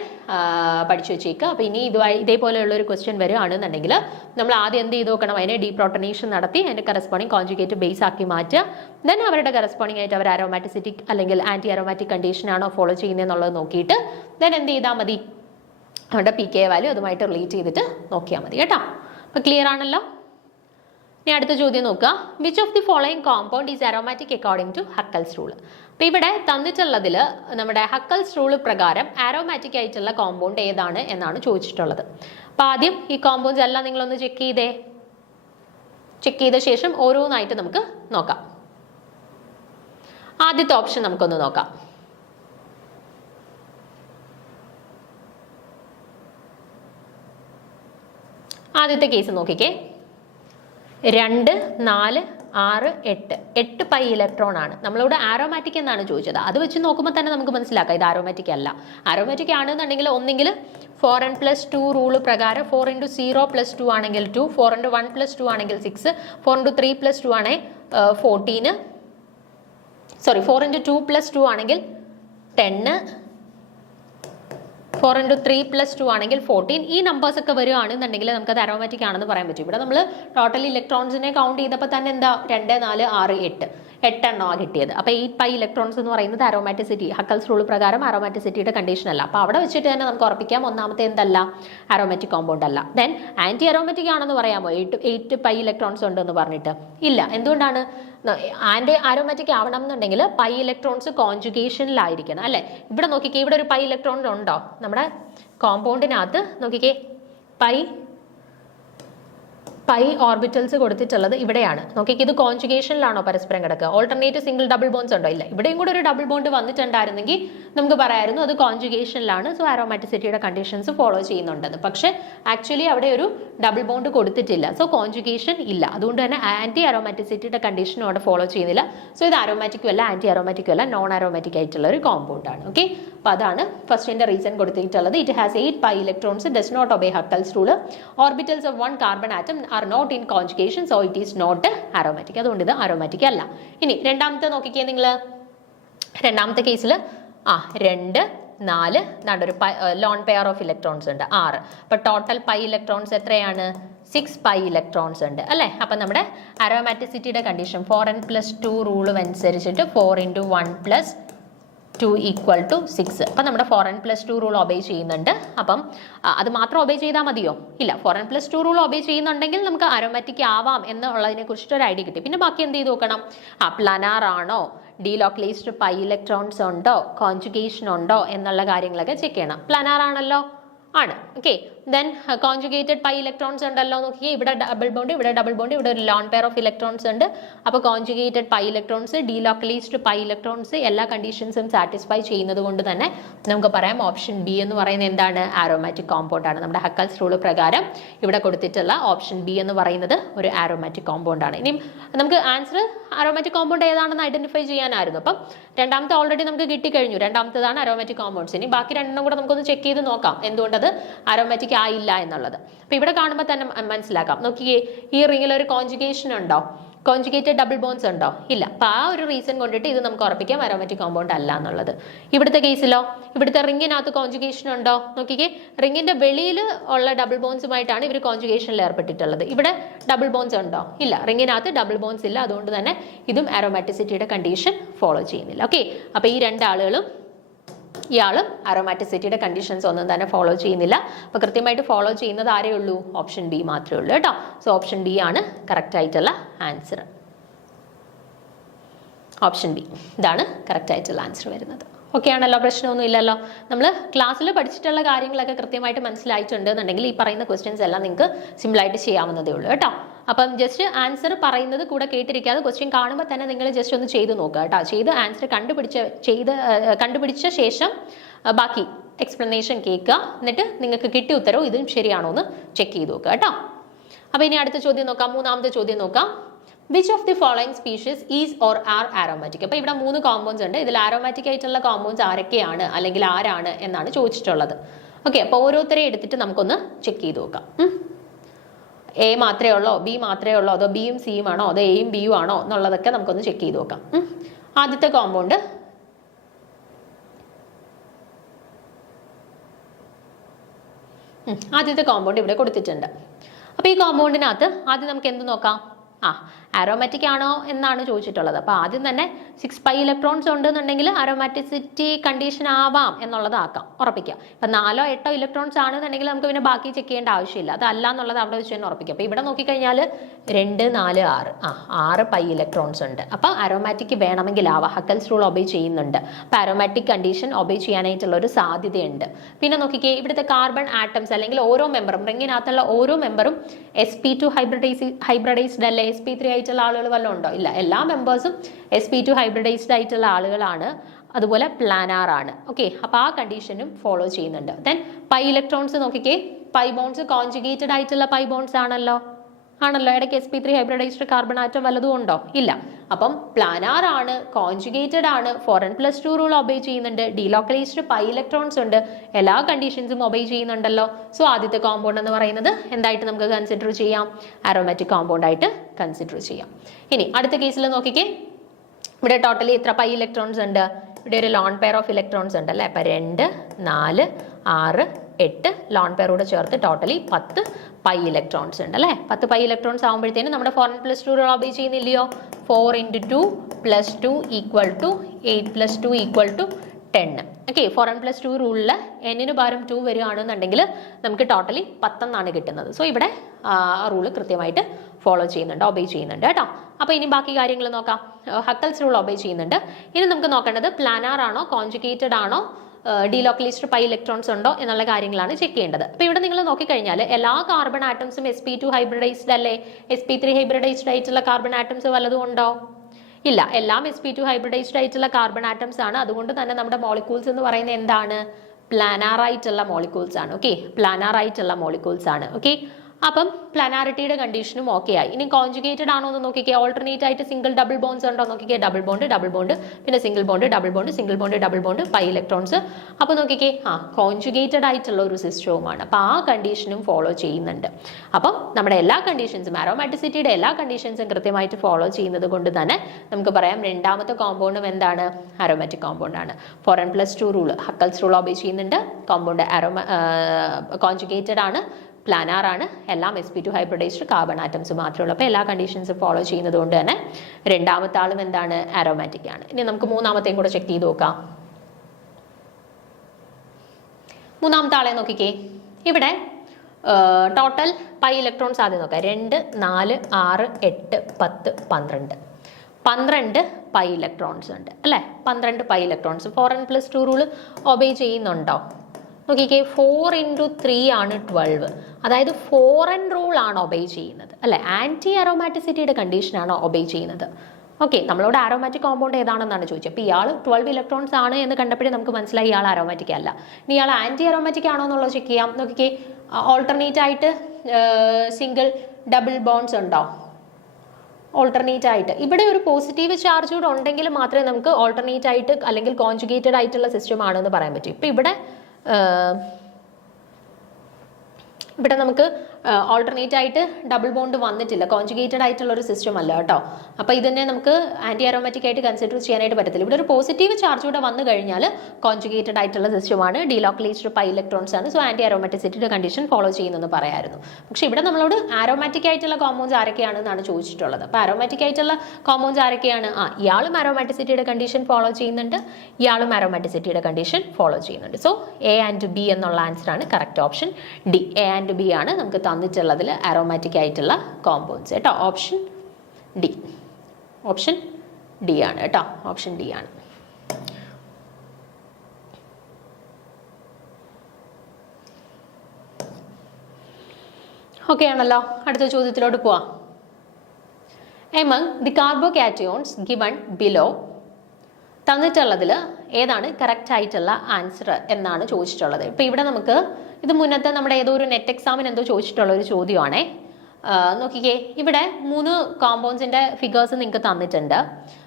പഠിച്ചു വെച്ചേക്കുക. അപ്പൊ ഇനി ഇതേപോലെയുള്ള ഒരു ക്വസ്റ്റ്യൻ വരികയാണെന്നുണ്ടെങ്കിൽ നമ്മൾ ആദ്യം എന്ത് ചെയ്ത് നോക്കണം? അതിനെ ഡീപ്രോട്ടനേഷൻ നടത്തി അതിന്റെ കറസ്പോണ്ടിങ് കോൺജുഗേറ്റ് ബേസ് ആക്കി മാറ്റുക. ദെൻ അവരുടെ കറസ്പോണ്ടിങ് ആയിട്ട് അവർ അരോമാറ്റിസിറ്റിക് അല്ലെങ്കിൽ ആന്റി അരോമാറ്റിക് കണ്ടീഷൻ ആണോ ഫോളോ ചെയ്യുന്നതെന്നുള്ളത് നോക്കിയിട്ട് ദെൻ എന്ത് ചെയ്താൽ മതി? അവരുടെ പി കെ വാല്യൂ അതുമായിട്ട് റിലേറ്റ് ചെയ്തിട്ട് നോക്കിയാൽ മതി കേട്ടോ. അപ്പൊ ക്ലിയർ ആണല്ലോ. ഇനി അടുത്ത ചോദ്യം നോക്കുക. Which of the following compound is aromatic according to Huckel's rule? അപ്പൊ ഇവിടെ തന്നിട്ടുള്ളതിൽ നമ്മുടെ ഹക്കൽസ് റൂൾ പ്രകാരം ആരോമാറ്റിക് ആയിട്ടുള്ള കോമ്പൗണ്ട് ഏതാണ് എന്നാണ് ചോദിച്ചിട്ടുള്ളത്. അപ്പൊ ആദ്യം ഈ കോമ്പൗണ്ട്സ് എല്ലാം നിങ്ങളൊന്ന് ചെക്ക് ചെയ്ത ശേഷം ഓരോന്നായിട്ട് നമുക്ക് നോക്കാം. ആദ്യത്തെ ഓപ്ഷൻ നമുക്കൊന്ന് നോക്കാം. ആദ്യത്തെ കേസ് നോക്കിക്കേ, 2, 4, 6, 8 8 പൈ ഇലക്ട്രോൺ ആണ്. നമ്മളിവിടെ ആരോമാറ്റിക് എന്നാണ് ചോദിച്ചത്. അത് വെച്ച് നോക്കുമ്പോൾ തന്നെ നമുക്ക് മനസ്സിലാക്കാം ഇത് ആരോമാറ്റിക് അല്ല. ആരോമാറ്റിക് ആണെന്നുണ്ടെങ്കിൽ ഒന്നെങ്കിൽ 4n+2 റൂള് പ്രകാരം 4 × 0 + 2 ആണെങ്കിൽ 2, 4 × 1 + 2 ആണെങ്കിൽ 6, 4 × 3 + 2 ആണെങ്കിൽ 14, 4 × 2 + 2 ആണെങ്കിൽ 10, 4 × 3 + 2 ആണെങ്കിൽ 14. ഈ നമ്പേഴ്സ് ഒക്കെ വരികയാണെന്നുണ്ടെങ്കിൽ നമുക്കത് അരോമാറ്റിക് ആണെന്ന് പറയാൻ പറ്റും. ഇവിടെ നമ്മൾ ടോട്ടൽ ഇലക്ട്രോൺസിനെ കൗണ്ട് ചെയ്തപ്പോൾ തന്നെ എന്താ 2, 4, 6, 8 8 കിട്ടിയത്. അപ്പോൾ 8 പൈ ഇലക്ട്രോൺസ് എന്ന് പറയുന്നത് അരോമാറ്റിസിറ്റി, ഹക്കൽസ് റൂൾ പ്രകാരം അരോമാറ്റിസിറ്റിയുടെ കണ്ടീഷൻ അല്ല. അപ്പോൾ അവിടെ വെച്ചിട്ട് തന്നെ നമുക്ക് ഉറപ്പിക്കാം ഒന്നാമത്തെ എന്തല്ല, അരോമാറ്റിക് കോമ്പൗണ്ട് അല്ല. ദെൻ ആന്റി അരോമാറ്റിക് ആണെന്ന് പറയാമോ 8 പൈ ഇലക്ട്രോൺസ് ഉണ്ടെന്ന് പറഞ്ഞിട്ട്? ഇല്ല. എന്തുകൊണ്ടാണ്? ആന്റി അരോമാറ്റിക് ആവണം എന്നുണ്ടെങ്കിൽ പൈ ഇലക്ട്രോൺസ് കോൺജുഗേഷനിലായിരിക്കണം അല്ലെ. ഇവിടെ നോക്കിക്കേ, ഇവിടെ ഒരു പൈ ഇലക്ട്രോൺ ഉണ്ടോ നമ്മുടെ കോമ്പൗണ്ടിനകത്ത്? നോക്കിക്കേ, പൈ ഓർബിറ്റൽസ് കൊടുത്തിട്ടുള്ളത് ഇവിടെയാണ്. നോക്കിക്കേ, ഇത് കോൺജുഗേഷനിലാണോ പരസ്പരം കിടക്കുക? ഓൾട്ടർനേറ്റ് സിംഗിൾ ഡബിൾ ബോൺസ് ഉണ്ടോ? ഇല്ല. ഇവിടെയും കൂടെ ഒരു ഡബിൾ ബോണ്ട് വന്നിട്ടുണ്ടായിരുന്നെങ്കിൽ നമുക്ക് പറയായിരുന്നു അത് കോൺജുഗേഷനിലാണ്, സോ അരോമാറ്റിസിറ്റിയുടെ കണ്ടീഷൻസ് ഫോളോ ചെയ്യുന്നുണ്ടെന്ന്. പക്ഷേ ആക്ച്വലി അവിടെ ഒരു ഡബിൾ ബോണ്ട് കൊടുത്തിട്ടില്ല, സോ കോൺജുഗേഷൻ ഇല്ല. അതുകൊണ്ട് തന്നെ ആന്റി അരോമാറ്റിസിറ്റിയുടെ കണ്ടീഷനും അവിടെ ഫോളോ ചെയ്യുന്നില്ല. സോ ഇത് അരോമാറ്റിക്കും അല്ല, ആന്റി അരോമാറ്റിക്കും അല്ല, നോൺ അരോമാറ്റിക് ആയിട്ടുള്ള ഒരു കോമ്പൗണ്ട് ആണ്. ഓക്കെ, അപ്പോൾ അതാണ് ഫസ്റ്റിന്റെ റീസൺ കൊടുത്തിട്ടുള്ളത്. It has 8 pi electrons, does not obey Huckel's rule, orbitals of 1 carbon atom are not in conjugation, so it is not aromatic. അതുകൊണ്ട് ഇത് അരോമാറ്റിക് അല്ല. ഇനി രണ്ടാമത്തെ നോക്കിക്കേ നിങ്ങൾ. രണ്ടാമത്തെ കേസിൽ 2, 4 ഒരു ലോൺ പെയർ ഓഫ് ഇലക്ട്രോൺസ് ഉണ്ട് 6. അപ്പോൾ ടോട്ടൽ പൈ ഇലക്ട്രോൺസ് എത്രയാണ്? 6 പൈ ഇലക്ട്രോൺസ് ഉണ്ട് അല്ലേ. അപ്പം നമ്മുടെ അരോമാറ്റിസിറ്റിയുടെ കണ്ടീഷൻ 4n+2 റൂളും അനുസരിച്ചിട്ട് 4 × 1 + 2 = 6. അപ്പം നമ്മുടെ 4n+2 റൂൾ ഒബേ ചെയ്യുന്നുണ്ട്. അപ്പം അത് മാത്രം ഒബേ ചെയ്താൽ മതിയോ? ഇല്ല. 4n+2 റൂൾ ഒബേ ചെയ്യുന്നുണ്ടെങ്കിൽ നമുക്ക് അരോമാറ്റിക് ആവാം എന്നുള്ളതിനെ കുറിച്ചിട്ട് ഒരു ഐഡിയ കിട്ടി. പിന്നെ ബാക്കി എന്ത് ചെയ്ത് നോക്കണം? പ്ലാനാർ ആണോ, ഡീലോക്കലൈസ്ഡ് പൈ ഇലക്ട്രോൺസ് ഉണ്ടോ, കോൺജുഗേഷൻ ഉണ്ടോ എന്നുള്ള കാര്യങ്ങളൊക്കെ ചെക്ക് ചെയ്യണം. പ്ലാനാർ ആണല്ലോ, ആണ്. Okay, then conjugated pi electrons ഉണ്ടല്ലോ. നോക്കിയേ, ഇവിടെ ഡബിൾ ബോണ്ട്, ഇവിടെ ഡബിൾ ബോണ്ട്, ഇവിടെ ഒരു ലോൺ പെയർ ഓഫ് ഇലക്ട്രോൺസ് ഉണ്ട്. അപ്പോൾ conjugated pi electrons, delocalised pi electrons എല്ലാ കണ്ടീഷൻസും സാറ്റിസ്ഫൈ ചെയ്യുന്നത് കൊണ്ട് തന്നെ നമുക്ക് പറയാം ഓപ്ഷൻ ബി എന്ന് പറയുന്നത് എന്താണ്? ആരോമാറ്റിക് കോമ്പൗണ്ട് ആണ്. നമ്മുടെ ഹക്കൽസ് റൂൾ പ്രകാരം ഇവിടെ കൊടുത്തിട്ടുള്ള ഓപ്ഷൻ ബി എന്ന് പറയുന്നത് ഒരു ആരോമാറ്റിക് കോമ്പൗണ്ട് ആണ്. ഇനിയും നമുക്ക് ആൻസർ ആരോമാറ്റിക് കോമ്പൗണ്ട് ഏതാണെന്ന് ഐഡന്റിഫൈ ചെയ്യാനായിരുന്നു. അപ്പം രണ്ടാമത്തെ ഓൾറെഡി നമുക്ക് കിട്ടിക്കഴിഞ്ഞു, രണ്ടാമത്തേതാണ് ആരോമാറ്റിക് കോമ്പൗണ്ട്സ്. ഇനി ബാക്കി രണ്ടെണ്ണം കൂടെ നമുക്കൊന്ന് ചെക്ക് ചെയ്ത് നോക്കാം എന്തുകൊണ്ടത് ആരോമാറ്റിക് ആയില്ല എന്നുള്ളത്. അപ്പൊ ഇവിടെ കാണുമ്പോൾ തന്നെ മനസ്സിലാക്കാം. നോക്കിയേ, ഈ റിങ്ങിൽ ഒരു കോൺജുഗേഷൻ ഉണ്ടോ? കോൺജുഗേറ്റഡ് ഡബിൾ ബോൺസ് ഉണ്ടോ? ഇല്ല. അപ്പൊ ആ ഒരു റീസൺ കൊണ്ടിട്ട് ഇത് നമുക്ക് ഉറപ്പിക്കാം അരോമാറ്റിക് കോമ്പൗണ്ട് അല്ല എന്നുള്ളത്. ഇവിടുത്തെ കേസിലോ, ഇവിടുത്തെ റിങ്ങിനകത്ത് കോൺജുഗേഷൻ ഉണ്ടോ? നോക്കിക്കേ, റിങ്ങിന്റെ വെളിയിൽ ഉള്ള ഡബിൾ ബോൺസുമായിട്ടാണ് ഇവർ കോൺജുഗേഷനിൽ ഏർപ്പെട്ടിട്ടുള്ളത്. ഇവിടെ ഡബിൾ ബോൺസ് ഉണ്ടോ? ഇല്ല. റിങ്ങിനകത്ത് ഡബിൾ ബോൺസ് ഇല്ല. അതുകൊണ്ട് തന്നെ ഇതും അരോമാറ്റിസിറ്റിയുടെ കണ്ടീഷൻ ഫോളോ ചെയ്യുന്നില്ല. ഓക്കെ, അപ്പൊ ഈ രണ്ടാളുകളും ഇയാളും അരോമാറ്റിസിറ്റിയുടെ കണ്ടീഷൻസ് ഒന്നും തന്നെ ഫോളോ ചെയ്യുന്നില്ല. അപ്പോൾ കൃത്യമായിട്ട് ഫോളോ ചെയ്യുന്നത് ആരേ ഉള്ളൂ? ഓപ്ഷൻ ബി മാത്രമേ ഉള്ളൂ കേട്ടോ. സോ ഓപ്ഷൻ ബി ആണ് കറക്റ്റ് ആയിട്ടുള്ള ആൻസർ. ഓപ്ഷൻ ബി ഇതാണ് കറക്റ്റ് ആയിട്ടുള്ള ആൻസർ വരുന്നത്. ഓക്കെ ആണല്ലോ, പ്രശ്നമൊന്നും ഇല്ലല്ലോ. നമ്മൾ ക്ലാസ്സിൽ പഠിച്ചിട്ടുള്ള കാര്യങ്ങളൊക്കെ കൃത്യമായിട്ട് മനസ്സിലായിട്ടുണ്ട് എന്നുണ്ടെങ്കിൽ ഈ പറയുന്ന ക്വസ്റ്റ്യൻസ് എല്ലാം നിങ്ങൾക്ക് സിമ്പിളായിട്ട് ചെയ്യാവുന്നതേ ഉള്ളൂ കേട്ടോ. അപ്പം ജസ്റ്റ് ആൻസർ പറയുന്നത് കൂടെ കേട്ടിരിക്കാതെ ക്വസ്റ്റ്യൻ കാണുമ്പോൾ തന്നെ നിങ്ങൾ ജസ്റ്റ് ഒന്ന് ചെയ്ത് നോക്കുക കേട്ടോ. ചെയ്ത് ആൻസർ കണ്ടുപിടിച്ച ശേഷം ബാക്കി എക്സ്പ്ലനേഷൻ കേൾക്കുക. എന്നിട്ട് നിങ്ങൾക്ക് കിട്ടിയ ഉത്തരവ് ഇതും ശരിയാണോ എന്ന് ചെക്ക് ചെയ്ത് നോക്കുക കേട്ടോ. അപ്പോൾ ഇനി അടുത്ത ചോദ്യം നോക്കാം. മൂന്നാമത്തെ ചോദ്യം നോക്കാം. Which of the following species is or are aromatic? അപ്പോൾ ഇവിടെ 3 കോമ്പൗണ്ട്സ് ഉണ്ട്. ഇതിൽ ആരോമാറ്റിക് ആയിട്ടുള്ള കോമ്പൗണ്ട്സ് ആരൊക്കെയാണ് അല്ലെങ്കിൽ ആരാണ് എന്നാണ് ചോദിച്ചിട്ടുള്ളത്. ഓക്കെ, അപ്പോൾ ഓരോരുത്തരെ എടുത്തിട്ട് നമുക്കൊന്ന് ചെക്ക് ചെയ്ത് നോക്കാം. എ മാത്രമേ ഉള്ളോ, ബി മാത്രമേ ഉള്ളോ, അതോ ബിയും സിയും ആണോ, അതോ എയും ബിയും ആണോ എന്നുള്ളതൊക്കെ നമുക്കൊന്ന് ചെക്ക് ചെയ്ത് നോക്കാം. ആദ്യത്തെ കോമ്പൗണ്ട് ഇവിടെ കൊടുത്തിട്ടുണ്ട്. അപ്പോൾ ഈ കോമ്പൗണ്ടിനകത്ത് ആദ്യം നമുക്ക് എന്ത് നോക്കാം? ആരോമാറ്റിക് ആണോ എന്നാണ് ചോദിച്ചിട്ടുള്ളത്. അപ്പോൾ ആദ്യം തന്നെ 6 പൈ ഇലക്ട്രോൺസ് ഉണ്ടെന്നുണ്ടെങ്കിൽ ആരോമാറ്റിസിറ്റി കണ്ടീഷൻ ആവാം എന്നുള്ളതാക്കാം, ഉറപ്പിക്കാം. ഇപ്പം 4 or 8 ഇലക്ട്രോൺസ് ആണെന്നുണ്ടെങ്കിൽ നമുക്ക് പിന്നെ ബാക്കി ചെക്ക് ചെയ്യേണ്ട ആവശ്യമില്ല. അതല്ല എന്നുള്ളത് അവിടെ വെച്ച് തന്നെ ഉറപ്പിക്കാം. അപ്പോൾ ഇവിടെ നോക്കിക്കഴിഞ്ഞാൽ 2, 4, 6 പൈ ഇലക്ട്രോൺസ് ഉണ്ട്. അപ്പോൾ ആരോമാറ്റിക് വേണമെങ്കിൽ ആവാം. ഹക്കൽസ് റൂൾ ഒബേ ചെയ്യുന്നുണ്ട്. അപ്പോൾ ആരോമാറ്റിക് കണ്ടീഷൻ ഒബേ ചെയ്യാനായിട്ടുള്ള ഒരു സാധ്യതയുണ്ട്. പിന്നെ നോക്കിക്കേ, ഇവിടുത്തെ കാർബൺ ആറ്റംസ് അല്ലെങ്കിൽ ഓരോ മെമ്പറും, റിങ്ങിനകത്തുള്ള ഓരോ മെമ്പറും sp2 ഹൈബ്രിഡൈസ്ഡ് അല്ലേ? sp3 ആയിട്ടുള്ള ആളുകൾ വല്ലതും ഉണ്ടോ? ഇല്ല. എല്ലാ മെമ്പേഴ്സും sp2 ഹൈബ്രിഡൈസ്ഡ് ആയിട്ടുള്ള ആളുകളാണ്. അതുപോലെ പ്ലാനാർ ആണ്. ഓക്കെ, അപ്പോൾ ആ കണ്ടീഷനും ഫോളോ ചെയ്യുന്നുണ്ട്. ദെൻ പൈ ഇലക്ട്രോൺസ് നോക്കിക്കേ, പൈ ബോൺസ് കോൺജുഗേറ്റഡ് ആയിട്ടുള്ള പൈ ബോൺസ് ആണല്ലോ. ഇടയ്ക്ക് sp3 ഹൈബ്രിഡൈസ്ഡ് കാർബൺ ആറ്റം വല്ലതും ഉണ്ടോ? ഇല്ല. അപ്പം പ്ലാനാർ ആണ്, കോൺജുഗേറ്റഡ് ആണ്, 4n+2 റൂൾ ഒബേ ചെയ്യുന്നുണ്ട്, ഡീലോക്കലൈസ്ഡ് പൈ ഇലക്ട്രോൺസ് ഉണ്ട്, എല്ലാ കണ്ടീഷൻസും ഒബേ ചെയ്യുന്നുണ്ടല്ലോ. സോ ആദ്യത്തെ കോമ്പൗണ്ട് എന്ന് പറയുന്നത് എന്തായിട്ട് നമുക്ക് കൺസിഡർ ചെയ്യാം? ആരോമാറ്റിക് കോമ്പൗണ്ട് ആയിട്ട് കൺസിഡർ ചെയ്യാം. ഇനി അടുത്ത കേസിൽ നോക്കിക്കേ, ഇവിടെ ടോട്ടലി എത്ര പൈ ഇലക്ട്രോൺസ് ഉണ്ട്? ഇവിടെ ഒരു ലോൺ പെയർ ഓഫ് ഇലക്ട്രോൺസ് ഉണ്ട് അല്ലേ. അപ്പം 2, 4, 6, 8 ലോൺ പെയറോട് ചേർത്ത് ടോട്ടലി 10 പൈ ഇലക്ട്രോൺസ് ഉണ്ട് അല്ലേ. 10 പൈ ഇലക്ട്രോൺസ് ആകുമ്പോഴത്തേനും നമ്മുടെ 4n+2 rule obey ചെയ്യുന്നില്ലയോ? 4 × 2 + 2 = 8 + 2 = 10. Okay, 4n+2 റൂളിൽ എന്നിന് പകരം 2 വരികയാണെന്നുണ്ടെങ്കിൽ നമുക്ക് ടോട്ടലി 10 എന്നാണ് കിട്ടുന്നത്. സോ ഇവിടെ റൂള് കൃത്യമായിട്ട് ഫോളോ ചെയ്യുന്നുണ്ട്, ഒബേ ചെയ്യുന്നുണ്ട് കേട്ടോ. അപ്പോൾ ഇനി ബാക്കി കാര്യങ്ങൾ നോക്കാം. ഹക്കൽസ് റൂൾ ഒബേ ചെയ്യുന്നുണ്ട്. ഇനി നമുക്ക് നോക്കേണ്ടത് പ്ലാനാർ ആണോ, കോൺജുഗേറ്റഡ് ആണോ, ഡീലോക്കലൈസ്ഡ് പൈ ഇലക്ട്രോൺസ് ഉണ്ടോ എന്നുള്ള കാര്യങ്ങളാണ് ചെക്ക് ചെയ്യേണ്ടത്. അപ്പോൾ ഇവിടെ നിങ്ങൾ നോക്കിക്കഴിഞ്ഞാൽ എല്ലാ കാർബൺ ആറ്റംസും sp2 ഹൈബ്രിഡൈസ്ഡ് അല്ലേ? sp3 ഹൈബ്രിഡൈസ്ഡ് ആയിട്ടുള്ള കാർബൺ ആറ്റംസ് വല്ലതും ഉണ്ടോ? ഇല്ല, എല്ലാം sp2 ഹൈബ്രിഡൈസ്ഡ് ആയിട്ടുള്ള കാർബൺ ആറ്റംസ് ആണ്. അതുകൊണ്ട് തന്നെ നമ്മുടെ മോളിക്യൂൾസ് എന്ന് പറയുന്നത് എന്താണ്? പ്ലാനാർ ആയിട്ടുള്ള മോളിക്യൂൾസ് ആണ്. ഓക്കെ, പ്ലാനാർ ആയിട്ടുള്ള മോളിക്യൂൾസ് ആണ്. ഓക്കെ, അപ്പം പ്ലാനാരിറ്റിയുടെ കണ്ടീഷനും ഓക്കെ ആയി. ഇനി കോൺജുഗേറ്റഡ് ആണോ എന്ന് നോക്കിക്കേ. ഓൾട്ടർനേറ്റ് ആയിട്ട് സിംഗിൾ ഡബിൾ ബോൺസ് ഉണ്ടോ നോക്കിക്കേ. ഡബിൾ ബോണ്ട്, പിന്നെ single bond, double bond, pi electrons. അപ്പോൾ നോക്കിക്കേ, കോൺജുഗേറ്റഡ് ആയിട്ടുള്ള ഒരു സിസ്റ്റവുമാണ്. അപ്പോൾ ആ കണ്ടീഷനും ഫോളോ ചെയ്യുന്നുണ്ട്. അപ്പം നമ്മുടെ എല്ലാ കണ്ടീഷൻസും, ആരോമാറ്റിസിറ്റിയുടെ എല്ലാ കണ്ടീഷൻസും കൃത്യമായിട്ട് ഫോളോ ചെയ്യുന്നത് കൊണ്ട് തന്നെ നമുക്ക് പറയാം രണ്ടാമത്തെ കോമ്പൗണ്ടും എന്താണ്? ആരോമാറ്റിക് കോമ്പൗണ്ട് ആണ്. 4n+2 rule, Huckel's rule obey ചെയ്യുന്നുണ്ട്. കോമ്പൗണ്ട് കോൺജുഗേറ്റഡ് ആണ്, പ്ലാനാർ ആണ്, എല്ലാം sp2 ഹൈബ്രിഡൈസ്ഡ് കാർബൺ ആറ്റംസ് മാത്രമേ ഉള്ളൂ. അപ്പോൾ എല്ലാ കണ്ടീഷൻസും ഫോളോ ചെയ്യുന്നത് കൊണ്ട് തന്നെ രണ്ടാമത്തെ ആളും എന്താണ്? ആരോമാറ്റിക് ആണ്. ഇനി നമുക്ക് മൂന്നാമത്തെയും കൂടെ ചെക്ക് ചെയ്ത് നോക്കാം. മൂന്നാമത്തെ ആളെ നോക്കിക്കേ. ഇവിടെ ടോട്ടൽ പൈ ഇലക്ട്രോൺസ് ആദ്യം നോക്കാം. 2, 4, 6, 8, 10, 12. 12 പൈ ഇലക്ട്രോൺസ് ഉണ്ട് അല്ലേ. 12 pi electrons 4n+2 rule obey ചെയ്യുന്നുണ്ടോ? നോക്കിക്കേ, 4 × 3 ആണ് 12. അതായത് 4n റൂൾ ആണ് ഒബേ ചെയ്യുന്നത് അല്ലെ. ആന്റി അറോമാറ്റിസിറ്റിയുടെ കണ്ടീഷനാണ് ഒബേ ചെയ്യുന്നത്. ഓക്കെ, നമ്മളോട് ആരോമാറ്റിക് കോമ്പൗണ്ട് ഏതാണെന്നാണ് ചോദിച്ചത്. അപ്പോൾ ഇയാൾ 12 ഇലക്ട്രോൺസ് ആണ് എന്ന് കണ്ടപ്പോഴേ നമുക്ക് മനസ്സിലായി ഇയാൾ ആരോമാറ്റിക് അല്ല. ഇനി ഇയാൾ ആന്റി അറോമാറ്റിക് ആണോ എന്നുള്ളത് ചെക്ക് ചെയ്യാം. നോക്കിക്കേ, ഓൾട്ടർനേറ്റ് ആയിട്ട് സിംഗിൾ ഡബിൾ ബോൺസ് ഉണ്ടോ? ഓൾട്ടർനേറ്റ് ആയിട്ട് ഇവിടെ ഒരു പോസിറ്റീവ് ചാർജ് കൂടെ ഉണ്ടെങ്കിൽ മാത്രമേ നമുക്ക് ഓൾട്ടർനേറ്റ് ആയിട്ട് അല്ലെങ്കിൽ കോൺജുഗേറ്റഡ് ആയിട്ടുള്ള സിസ്റ്റം ആണെന്ന് പറയാൻ പറ്റും. ഇപ്പം ഇവിടെ നമുക്ക് ഓൾട്ടർനേറ്റ് ആയിട്ട് ഡബിൾ ബോണ്ട് വന്നിട്ടില്ല, കോൺജുഗേറ്റഡ് ആയിട്ടുള്ള ഒരു സിസ്റ്റം അല്ല കേട്ടോ. അപ്പോൾ ഇതിനെ നമുക്ക് ആന്റി അറോമാറ്റിക് ആയിട്ട് കൺസിഡർ ചെയ്യാനായിട്ട് പറ്റത്തില്ല. ഇവിടെ ഒരു പോസിറ്റീവ് ചാർജ് കൂടെ വന്നു കഴിഞ്ഞാൽ കോൺജുഗേറ്റഡ് ആയിട്ടുള്ള സിസ്റ്റമാണ്, ഡീലോക്കലൈസ്ഡ് പൈ ഇലക്ട്രോൺസ് ആണ്. സോ ആന്റി അറോമാറ്റിസിറ്റിയുടെ കണ്ടീഷൻ ഫോളോ ചെയ്യുന്നെന്ന് പറയായിരുന്നു. പക്ഷേ ഇവിടെ നമ്മളോട് ആരോമാറ്റിക് ആയിട്ടുള്ള കോമ്പൗണ്ട്സ് ആരൊക്കെയാണെന്നാണ് ചോദിച്ചിട്ടുള്ളത്. അപ്പോൾ ആരോമാറ്റിക് ആയിട്ടുള്ള കോമ്പൗണ്ട്സ് ആരൊക്കെയാണ്? ഇയാളും ആരോമാറ്റിസിറ്റിയുടെ കണ്ടീഷൻ ഫോളോ ചെയ്യുന്നുണ്ട്, ഇയാളും ആരോമാറ്റിസിറ്റിയുടെ കണ്ടീഷൻ ഫോളോ ചെയ്യുന്നുണ്ട്. സോ A and B എന്നുള്ള ആൻസർ ആണ് correct. Option D, A and B ആണ് നമുക്ക് തന്നിട്ടുള്ളതിൽ ആരോമാറ്റിക് ആയിട്ടുള്ള കോമ്പൗണ്ട്സ് കേട്ടോ. ഓപ്ഷൻ ഡി ആണ് കേട്ടോ. ഓപ്ഷൻ ഡി ആണ്. ഓക്കെ ആണല്ലോ. അടുത്ത ചോദ്യത്തിലോട്ട് പോവാം. Among the carbocations given below, തന്നിട്ടുള്ളതിൽ ഏതാണ് കറക്റ്റ് ആയിട്ടുള്ള ആൻസർ എന്നാണ് ചോദിച്ചിട്ടുള്ളത്. ഇപ്പം ഇവിടെ നമുക്ക് ഇത് മുന്നത്തെ നമ്മുടെ ഏതോ ഒരു നെറ്റ് എക്സാമിന് എന്തോ ചോദിച്ചിട്ടുള്ള ഒരു ചോദ്യമാണേ. നോക്കിക്കേ, ഇവിടെ 3 കോമ്പൗണ്ട്സിൻ്റെ ഫിഗേഴ്സ് നിങ്ങൾക്ക് തന്നിട്ടുണ്ട്.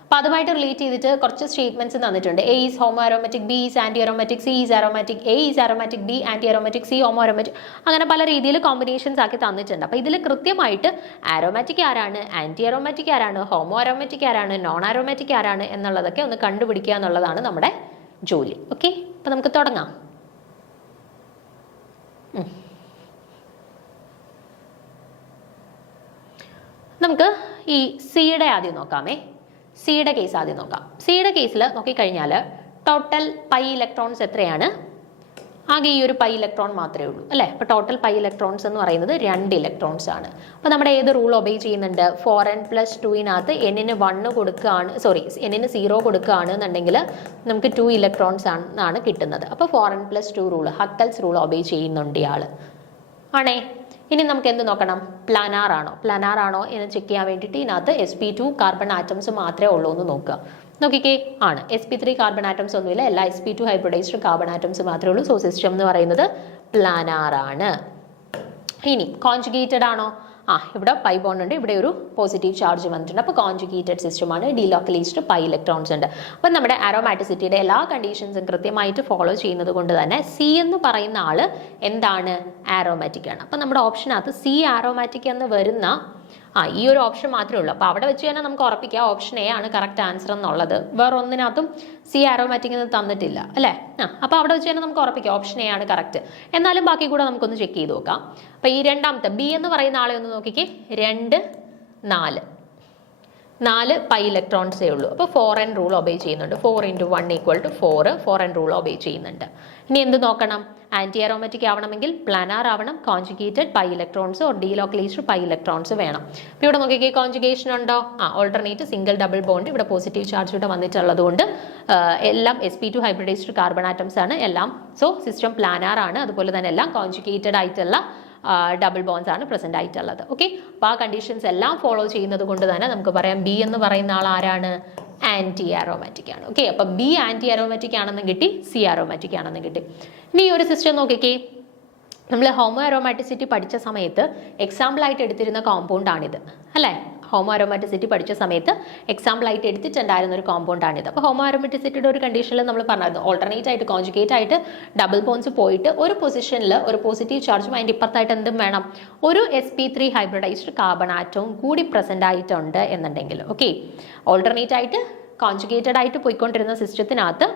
അപ്പോൾ അതുമായിട്ട് റിലേറ്റ് ചെയ്തിട്ട് കുറച്ച് സ്റ്റേറ്റ്മെന്റ്സ് തന്നിട്ടുണ്ട്. A is homo aromatic, B is anti aromatic, C is aromatic, A is aromatic, B anti aromatic, C homo aromatic, അങ്ങനെ പല രീതിയിൽ കോമ്പിനേഷൻസ് ആക്കി തന്നിട്ടുണ്ട്. അപ്പോൾ ഇതിൽ കൃത്യമായിട്ട് ആരോമാറ്റിക് ആരാണ്, ആന്റി അരോമാറ്റിക് ആരാണ്, ഹോമോ അരോമാറ്റിക് ആരാണ്, നോൺ അരോമാറ്റിക് ആരാണ് എന്നുള്ളതൊക്കെ ഒന്ന് കണ്ടുപിടിക്കുക എന്നുള്ളതാണ് നമ്മുടെ ജോലി. ഓക്കെ, അപ്പോൾ നമുക്ക് തുടങ്ങാം. നമുക്ക് ഈ സിയുടെ ആദ്യം നോക്കാമേ. സിയുടെ കേസ് ആദ്യം നോക്കാം. സിയുടെ കേസിൽ നോക്കിക്കഴിഞ്ഞാൽ ടോട്ടൽ പൈ ഇലക്ട്രോൺസ് എത്രയാണ്? ആകെ ഈ ഒരു പൈ ഇലക്ട്രോൺ മാത്രമേ ഉള്ളൂ അല്ലേ. അപ്പോൾ ടോട്ടൽ പൈ ഇലക്ട്രോൺസ് എന്ന് പറയുന്നത് 2 ഇലക്ട്രോൺസ് ആണ്. അപ്പോൾ നമ്മുടെ ഏത് റൂൾ ഒബേ ചെയ്യുന്നുണ്ട്? 4n+2 എന്നിന് 1 കൊടുക്കുകയാണ്, എന്നിന് 0 കൊടുക്കുകയാണ് എന്നുണ്ടെങ്കിൽ നമുക്ക് 2 ഇലക്ട്രോൺസ് ആണ് കിട്ടുന്നത്. അപ്പോൾ 4n+2 rule, Huckel's rule obey ചെയ്യുന്നുണ്ട് ഇയാൾ ആണേ. ഇനി നമുക്ക് എന്ത് നോക്കണം? പ്ലാനാർ ആണോ എന്ന് ചെക്ക് ചെയ്യാൻ വേണ്ടിയിട്ട് ഇതിനകത്ത് sp2 കാർബൺ ആറ്റംസ് മാത്രമേ ഉള്ളൂ എന്ന് നോക്കുക. നോക്കിക്കേ, ആണ്. sp3 കാർബൺ ആറ്റംസ് ഒന്നുമില്ല, എല്ലാ sp2 ഹൈബ്രിഡൈസ്ഡ് കാർബൺ ആറ്റംസ് മാത്രമേ ഉള്ളൂ. സോ സിസ്റ്റം എന്ന് പറയുന്നത് പ്ലാനാർ ആണ്. ഇനി കോൺജുഗേറ്റഡ് ആണോ? ഇവിടെ പൈ ബോണ്ട് ഉണ്ട്, ഇവിടെ ഒരു പോസിറ്റീവ് ചാർജ് വന്നിട്ടുണ്ട്. അപ്പോൾ കോൺജുഗേറ്റഡ് സിസ്റ്റമാണ്, ഡീലോക്കലൈസ്ഡ് പൈ ഇലക്ട്രോൺസ് ഉണ്ട്. അപ്പം നമ്മുടെ ആരോമാറ്റിസിറ്റിയുടെ എല്ലാ കണ്ടീഷൻസും കൃത്യമായിട്ട് ഫോളോ ചെയ്യുന്നത് കൊണ്ട് തന്നെ സി എന്ന് പറയുന്ന ആള് എന്താണ്? ആരോമാറ്റിക് ആണ്. അപ്പം നമ്മുടെ ഓപ്ഷനകത്ത് സി ആരോമാറ്റിക് എന്ന് വരുന്ന ഈ ഒരു ഓപ്ഷൻ മാത്രമേ ഉള്ളൂ. അപ്പോൾ അവിടെ വെച്ച് തന്നെ നമുക്ക് ഉറപ്പിക്കാം ഓപ്ഷൻ എ ആണ് കറക്റ്റ് ആൻസർ എന്നുള്ളത്. വേറെ ഒന്നിനകത്തും സി ആരോമാറ്റിക് എന്ന് തന്നിട്ടില്ല അല്ലേ? അപ്പോൾ അവിടെ വെച്ച് തന്നെ നമുക്ക് ഉറപ്പിക്കാം ഓപ്ഷൻ എ ആണ് കറക്റ്റ്. എന്നാലും ബാക്കി കൂടെ നമുക്കൊന്ന് ചെക്ക് ചെയ്ത് നോക്കാം. അപ്പോൾ ഈ രണ്ടാമത്തെ ബി എന്ന് പറയുന്ന ആളെ ഒന്ന് നോക്കിക്കേ. 2, 4 പൈ ഇലക്ട്രോൺസേ ഉള്ളൂ. അപ്പോൾ 4n റൂൾ ഒബേ ചെയ്യുന്നുണ്ട്. 4 × 1 = 4, 4n റൂൾ ഒബേ ചെയ്യുന്നുണ്ട്. ഇനി എന്ത് നോക്കണം? ആന്റി അറോമാറ്റിക് ആവണമെങ്കിൽ പ്ലാനാർ ആവണം, conjugated pi electrons or delocalised pi electrons വേണം. അപ്പോൾ ഇവിടെ നോക്കിക്കേ കോൺജുഗേഷൻ ഉണ്ടോ? ഓൾട്ടർനേറ്റ് സിംഗിൾ ഡബിൾ ബോണ്ട്, ഇവിടെ പോസിറ്റീവ് ചാർജ് ഇവിടെ വന്നിട്ടുള്ളത് കൊണ്ട് എല്ലാം sp2 ഹൈബ്രിഡൈസ്ഡ് കാർബൺ ആറ്റംസ് ആണ് എല്ലാം. സോ സിസ്റ്റം പ്ലാനാർ ആണ്. അതുപോലെ തന്നെ എല്ലാം കോൺജുഗേറ്റഡ് ആയിട്ടുള്ള ഡബിൾ ബോൺസ് ആണ് പ്രസന്റ് ആയിട്ടുള്ളത്. ഓക്കെ, അപ്പോൾ ആ കണ്ടീഷൻസ് എല്ലാം ഫോളോ ചെയ്യുന്നത് കൊണ്ട് തന്നെ നമുക്ക് പറയാം ബി എന്ന് പറയുന്ന ആൾ ആരാണ്? ആന്റി ആരോമാറ്റിക് ആണ്. ഓക്കെ, അപ്പൊ ബി ആന്റി ആരോമാറ്റിക് ആണെന്ന് കിട്ടി, സി ആരോമാറ്റിക് ആണെന്ന് കിട്ടി. ഇനി ഈ ഒരു സിസ്റ്റം നോക്കിക്കേ. നമ്മൾ ഹോമോ അരോമാറ്റിസിറ്റി പഠിച്ച സമയത്ത് എക്സാമ്പിൾ ആയിട്ട് എടുത്തിരുന്ന കോമ്പൗണ്ട് ആണിത് അല്ലേ? ഹോമോ അരോമാറ്റിസിറ്റി പഠിച്ച സമയത്ത് എക്സാമ്പിൾ ആയിട്ട് എടുത്തിട്ടുണ്ടായിരുന്ന ഒരു കോമ്പൗണ്ട് ആണിത്. അപ്പോൾ ഹോമോ അരോമാറ്റിസിറ്റിയുടെ ഒരു കണ്ടീഷനിൽ നമ്മൾ പറഞ്ഞായിരുന്നു ഓൾട്ടർനേറ്റ് ആയിട്ട് കോൺജുഗേറ്റ് ആയിട്ട് ഡബിൾ ബോൺസ് പോയിട്ട് ഒരു പൊസിഷനിൽ ഒരു പോസിറ്റീവ് ചാർജും അതിൻ്റെ ഇപ്പുറത്തായിട്ട് എന്തും വേണം? ഒരു sp3 ഹൈബ്രിഡൈസ്ഡ് കാർബൺ ആറ്റവും കൂടി പ്രസന്റ് ആയിട്ടുണ്ട് എന്നുണ്ടെങ്കിൽ, ഓക്കെ, ഓൾട്ടർനേറ്റ് ആയിട്ട് കോൺജുഗേറ്റഡ് ആയിട്ട് പോയിക്കൊണ്ടിരുന്ന സിസ്റ്റത്തിനകത്ത്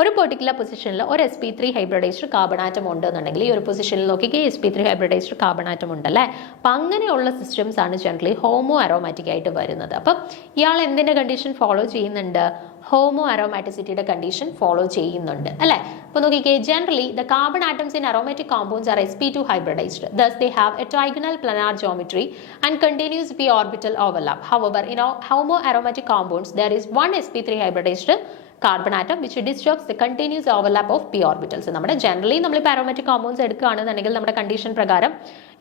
ഒരു പെർട്ടിക്കുലർ പൊസിഷനിൽ ഒരു sp3 ഹൈബ്രിഡൈസ്ഡ് കാർബൺ ആറ്റം ഉണ്ട് എന്നുണ്ടെങ്കിൽ ഈ ഒരു പൊസിഷനിൽ നോക്കിക്കേ sp3 ഹൈബ്രിഡൈസ്ഡ് കാർബൺ ആറ്റം ഉണ്ടല്ലേ. അപ്പം അങ്ങനെയുള്ള സിസ്റ്റംസ് ആണ് ജനറലി ഹോമോ അരോമാറ്റിക് ആയിട്ട് വരുന്നത്. അപ്പം ഇയാൾ എന്തിൻ്റെ കണ്ടീഷൻ ഫോളോ ചെയ്യുന്നുണ്ട്? ഹോമോ അരോമാറ്റിസിറ്റിയുടെ കണ്ടീഷൻ ഫോളോ ചെയ്യുന്നുണ്ട് അല്ലേ? അപ്പോൾ നോക്കിക്കേ, generally the carbon atoms in aromatic compounds R sp2 hybridized. Thus they have a trigonal planar geometry and continuous p orbital overlap. However, in homo aromatic compounds there is one sp3 hybridized carbon atom which disturbs the continuous overlap of P orbitals. നമ്മുടെ ജനറലി നമ്മളിപ്പോൾ അരോമാറ്റിക് കോമ്പൗണ്ട്സ് എടുക്കുകയാണെന്നുണ്ടെങ്കിൽ നമ്മുടെ കണ്ടീഷൻ പ്രകാരം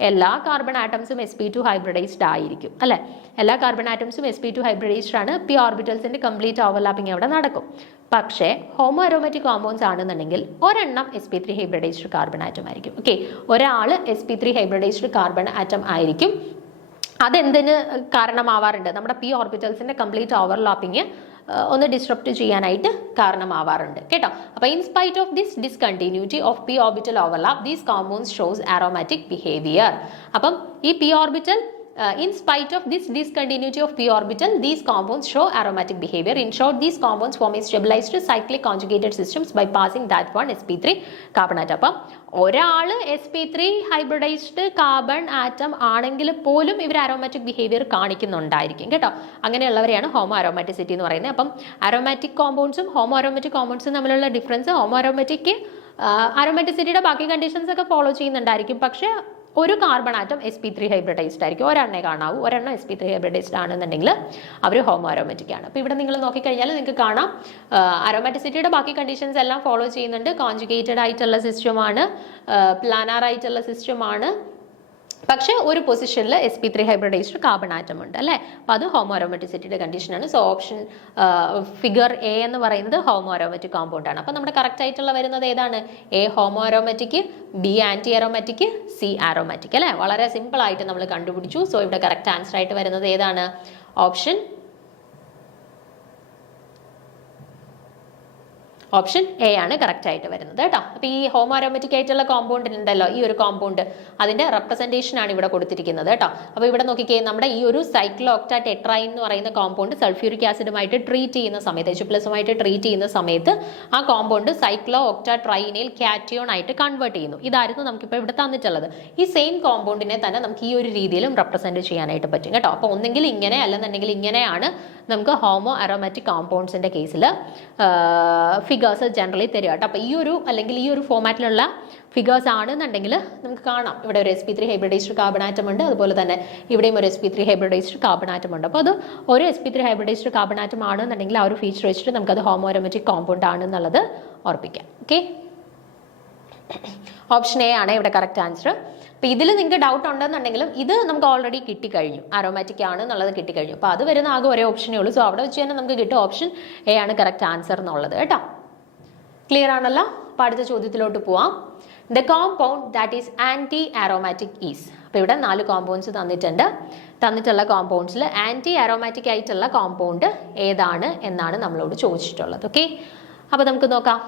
എല്ലാ കാർബൺ ആറ്റംസും sp2 ഹൈബ്രിഡൈസ്ഡ് ആയിരിക്കും അല്ലേ? എല്ലാ കാർബൺ ആറ്റംസും sp2 ഹൈബ്രിഡൈസ്ഡ് ആണ്. പി ഓർബിറ്റൽസിന്റെ കംപ്ലീറ്റ് ഓവർലാപ്പിംഗ് അവിടെ നടക്കും. പക്ഷേ ഹോമോ അരോമാറ്റിക് കോമ്പൗണ്ട്സ് ആണെന്നുണ്ടെങ്കിൽ ഒരെണ്ണം sp3 ഹൈബ്രിഡൈസ്ഡ് കാർബൺ ആറ്റം ആയിരിക്കും. ഓക്കെ, ഒരാൾ sp3 ഹൈബ്രിഡൈസ്ഡ് കാർബൺ ആറ്റം ആയിരിക്കും. അതെന്തിന് കാരണമാവാറുണ്ട്? നമ്മുടെ പി ഓർബിറ്റൽസിന്റെ കംപ്ലീറ്റ് ഓവർലാപ്പിംഗ് ഒന്ന് ഡിസ്ട്രപ്റ്റ് ചെയ്യാനായിട്ട് കാരണമാവാറുണ്ട് കേട്ടോ. അപ്പോൾ in spite of this discontinuity of P orbital overlap these compounds shows aromatic behaviour. അപ്പം ഈ P orbital in spite of this discontinuity of p orbital, these compounds show aromatic behavior. In short, these compounds form a stabilized cyclic conjugated systems by passing that one sp3 carbon atom. അപ്പം ഒരാൾ sp3 ഹൈബ്രിഡൈസ്ഡ് കാർബൺ ആറ്റം ആണെങ്കിൽ പോലും ഇവർ അരോമാറ്റിക് ബിഹേവിയർ കാണിക്കുന്നുണ്ടായിരിക്കും കേട്ടോ. അങ്ങനെയുള്ളവരെയാണ് ഹോമോ അരോമാറ്റിസിറ്റി എന്ന് പറയുന്നത്. അപ്പം അരോമാറ്റിക് കോമ്പൗണ്ട്സും ഹോമോ അരോമാറ്റിക് കോമ്പൗണ്ട്സും തമ്മിലുള്ള ഡിഫറൻസ്, ഹോമോ അരോമാറ്റിക് അരോമാറ്റിസിറ്റിയുടെ ബാക്കി കണ്ടീഷൻസ് ഒക്കെ ഫോളോ ചെയ്യുന്നുണ്ടായിരിക്കും. പക്ഷേ ഒരു കാർബൺ ആറ്റം sp3 ഹൈബ്രിഡൈസ്ഡ് ആയിരിക്കും. ഒരെണ്ണേ കാണാവൂ. ഒരെണ്ണം sp3 ഹൈബ്രിഡൈസ്ഡ് ആണെന്നുണ്ടെങ്കിൽ അവർ ഹോമോ അരോമാറ്റിക് ആണ്. അപ്പോൾ ഇവിടെ നിങ്ങൾ നോക്കിക്കഴിഞ്ഞാൽ നിങ്ങൾക്ക് കാണാം അരോമാറ്റിസിറ്റിയുടെ ബാക്കി കണ്ടീഷൻസ് എല്ലാം ഫോളോ ചെയ്യുന്നുണ്ട്. കോൺജുഗേറ്റഡ് ആയിട്ടുള്ള സിസ്റ്റമാണ്, പ്ലാനാർ ആയിട്ടുള്ള സിസ്റ്റമാണ്. പക്ഷേ ഒരു പൊസിഷനിൽ sp3 ഹൈബ്രിഡൈസ്ഡ് കാർബൺ ആറ്റം ഉണ്ട് അല്ലേ? അപ്പോൾ അത് ഹോമോ അരോമാറ്റിസിറ്റിയുടെ കണ്ടീഷനാണ്. സോ ഓപ്ഷൻ ഫിഗർ എ എന്ന് പറയുന്നത് ഹോമോ അരോമാറ്റിക് കോമ്പൗണ്ട് ആണ്. അപ്പോൾ നമ്മുടെ കറക്റ്റ് ആയിട്ടുള്ള വരുന്നത് ഏതാണ്? A homo aromatic, B anti aromatic, C aromatic അല്ലേ? വളരെ സിമ്പിൾ ആയിട്ട് നമ്മൾ കണ്ടുപിടിച്ചു. സോ ഇവിടെ കറക്റ്റ് ആൻസർ ആയിട്ട് വരുന്നത് ഏതാണ്? ഓപ്ഷൻ എ ആണ് കറക്റ്റ് ആയിട്ട് വരുന്നത് കേട്ടോ. അപ്പോൾ ഈ ഹോമോ അരോമാറ്റിക് ആയിട്ടുള്ള കോമ്പൗണ്ട് ഉണ്ടല്ലോ, ഈ ഒരു കോമ്പൗണ്ട്, അതിന്റെ റെപ്രസെന്റേഷൻ ആണ് ഇവിടെ കൊടുത്തിരിക്കുന്നത് കേട്ടോ. അപ്പോൾ ഇവിടെ നോക്കിക്കേ, നമ്മുടെ ഈ ഒരു സൈക്ലോ ഒക്ടാ ടെട്രൈൻ എന്ന് പറയുന്ന കോമ്പൗണ്ട് സൾഫ്യൂരിക് ആസിഡുമായിട്ട് ട്രീറ്റ് ചെയ്യുന്ന സമയത്ത്, H+ഉമായിട്ട് ട്രീറ്റ് ചെയ്യുന്ന സമയത്ത് ആ കോമ്പൗണ്ട് സൈക്ലോ ഒക്ടാ ട്രൈനയിൽ കാറ്റയോൺ ആയിട്ട് കൺവേർട്ട് ചെയ്യുന്നു. ഇതായിരുന്നു നമുക്കിപ്പോൾ ഇവിടെ തന്നിട്ടുള്ളത്. ഈ സെയിം കോമ്പൗണ്ടിനെ തന്നെ നമുക്ക് ഈ ഒരു രീതിയിലും റെപ്രസെന്റ് ചെയ്യാനായിട്ട് പറ്റും കേട്ടോ. അപ്പോൾ ഒന്നെങ്കിൽ ഇങ്ങനെ അല്ലെന്നുണ്ടെങ്കിൽ ഇങ്ങനെയാണ് നമുക്ക് ഹോമോ അരോമാറ്റിക് കോമ്പൗണ്ട്സിന്റെ കേസിൽ ഫിഗേഴ്സ് ജനറലി തരിക കേട്ടോ. അപ്പോൾ ഈ ഒരു അല്ലെങ്കിൽ ഈ ഒരു ഫോമാറ്റിലുള്ള ഫിഗേഴ്സ് ആണെന്നുണ്ടെങ്കിൽ നമുക്ക് കാണാം ഇവിടെ ഒരു sp3 ഹൈബ്രിഡൈസ്ഡ് കാർബൺ ആറ്റം ഉണ്ട്. അതുപോലെ തന്നെ ഇവിടെയും ഒരു sp3 ഹൈബ്രിഡൈസ്ഡ് കാർബൺ ആറ്റം ഉണ്ട്. അപ്പോൾ അത് ഒരു sp3 ഹൈബ്രിഡൈസ്ഡ് കാർബൺ ആറ്റം ആണെന്നുണ്ടെങ്കിൽ ആ ഒരു ഫീച്ചർ വെച്ചിട്ട് നമുക്കത് ഹോമോ അരോമാറ്റിക് കോമ്പൗണ്ട് ആണെന്നുള്ളത് ഉറപ്പിക്കാം. ഓക്കെ, ഓപ്ഷൻ എ ആണ് ഇവിടെ കറക്റ്റ് ആൻസർ. അപ്പോൾ ഇതിൽ നിങ്ങൾക്ക് ഡൗട്ട് ഉണ്ടെന്നുണ്ടെങ്കിലും ഇത് നമുക്ക് ഓൾറെഡി കിട്ടിക്കഴിഞ്ഞു, അരോമാറ്റിക് ആണ് എന്നുള്ളത് കിട്ടിക്കഴിഞ്ഞു. അപ്പോൾ അത് വരുന്ന ആകെ ഒരേ ഓപ്ഷനേ ഉള്ളൂ. സോ അവിടെ വെച്ച് തന്നെ നമുക്ക് കിട്ടും ഓപ്ഷൻ എ ആണ് കറക്റ്റ് ആൻസർ എന്നുള്ളത് കേട്ടോ. ക്ലിയർ ആണല്ലോ? അപ്പോൾ അടുത്ത ചോദ്യത്തിലോട്ട് പോവാം. The compound that is anti aromatic is. അപ്പോൾ ഇവിടെ 4 കോമ്പൗണ്ട്സ് തന്നിട്ടുണ്ട്. തന്നിട്ടുള്ള കോമ്പൗണ്ട്സിൽ ആന്റി ആരോമാറ്റിക് ആയിട്ടുള്ള കോമ്പൗണ്ട് ഏതാണ് എന്നാണ് നമ്മളോട് ചോദിച്ചിട്ടുള്ളത്. ഓക്കെ, അപ്പോൾ നമുക്ക് നോക്കാം.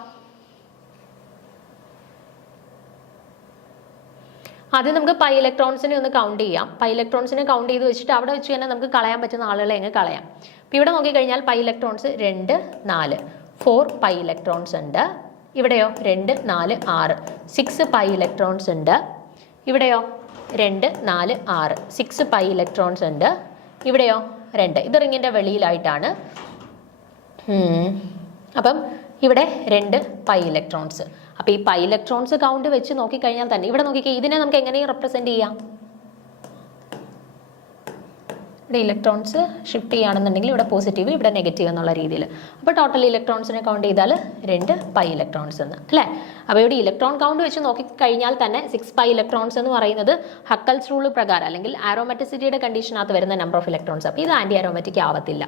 ആദ്യം നമുക്ക് പൈ ഇലക്ട്രോൺസിനെ ഒന്ന് കൗണ്ട് ചെയ്യാം. പൈ ഇലക്ട്രോൺസിനെ കൗണ്ട് ചെയ്ത് വെച്ചിട്ട് അവിടെ വെച്ച് തന്നെ നമുക്ക് കളയാൻ പറ്റുന്ന ആളുകളെ എങ്ങനെ കളയാം. അപ്പോൾ ഇവിടെ നോക്കിക്കഴിഞ്ഞാൽ പൈ ഇലക്ട്രോൺസ് 2, 4, 4 പൈ ഇലക്ട്രോൺസ് ഉണ്ട്. ഇവിടെയോ 2, 4, 6, 6 പൈ ഇലക്ട്രോൺസ് ഉണ്ട്. ഇവിടെയോ 2, 4, 6, 6 പൈ ഇലക്ട്രോൺസ് ഉണ്ട്. ഇവിടെയോ 2. ഇത് റിങ്ങിൻ്റെ വെളിയിലായിട്ടാണ്. അപ്പം ഇവിടെ 2 പൈ ഇലക്ട്രോൺസ്. അപ്പോൾ ഈ പൈ ഇലക്ട്രോൺസ് കൗണ്ട് വെച്ച് നോക്കിക്കഴിഞ്ഞാൽ തന്നെ ഇവിടെ നോക്കിക്കേ, ഇതിനെ നമുക്ക് എങ്ങനെയും റെപ്രസെൻറ്റ് ചെയ്യാം. ഇവിടെ ഇലക്ട്രോൺസ് ഷിഫ്റ്റ് ചെയ്യുകയാണെന്നുണ്ടെങ്കിൽ ഇവിടെ പോസിറ്റീവ്, ഇവിടെ നെഗറ്റീവ് എന്നുള്ള രീതിയിൽ. അപ്പോൾ ടോട്ടൽ ഇലക്ട്രോൺസിനെ കൗണ്ട് ചെയ്താൽ 2 പൈ ഇലക്ട്രോൺസ് എന്ന് അല്ലേ. അപ്പോൾ ഇവിടെ ഇലക്ട്രോൺ കൗണ്ട് വെച്ച് നോക്കിക്കഴിഞ്ഞാൽ തന്നെ 6 പൈ ഇലക്ട്രോൺസ് എന്ന് പറയുന്നത് ഹക്കൽസ് റൂൾ പ്രകാരം അല്ലെങ്കിൽ ആരോമാറ്റിസിറ്റിയുടെ കണ്ടീഷനകത്ത് വരുന്ന നമ്പർ ഓഫ് ഇലക്ട്രോൺസ്. അപ്പോൾ ഇത് ആൻറ്റി ആരോമാറ്റിക് ആവത്തില്ല.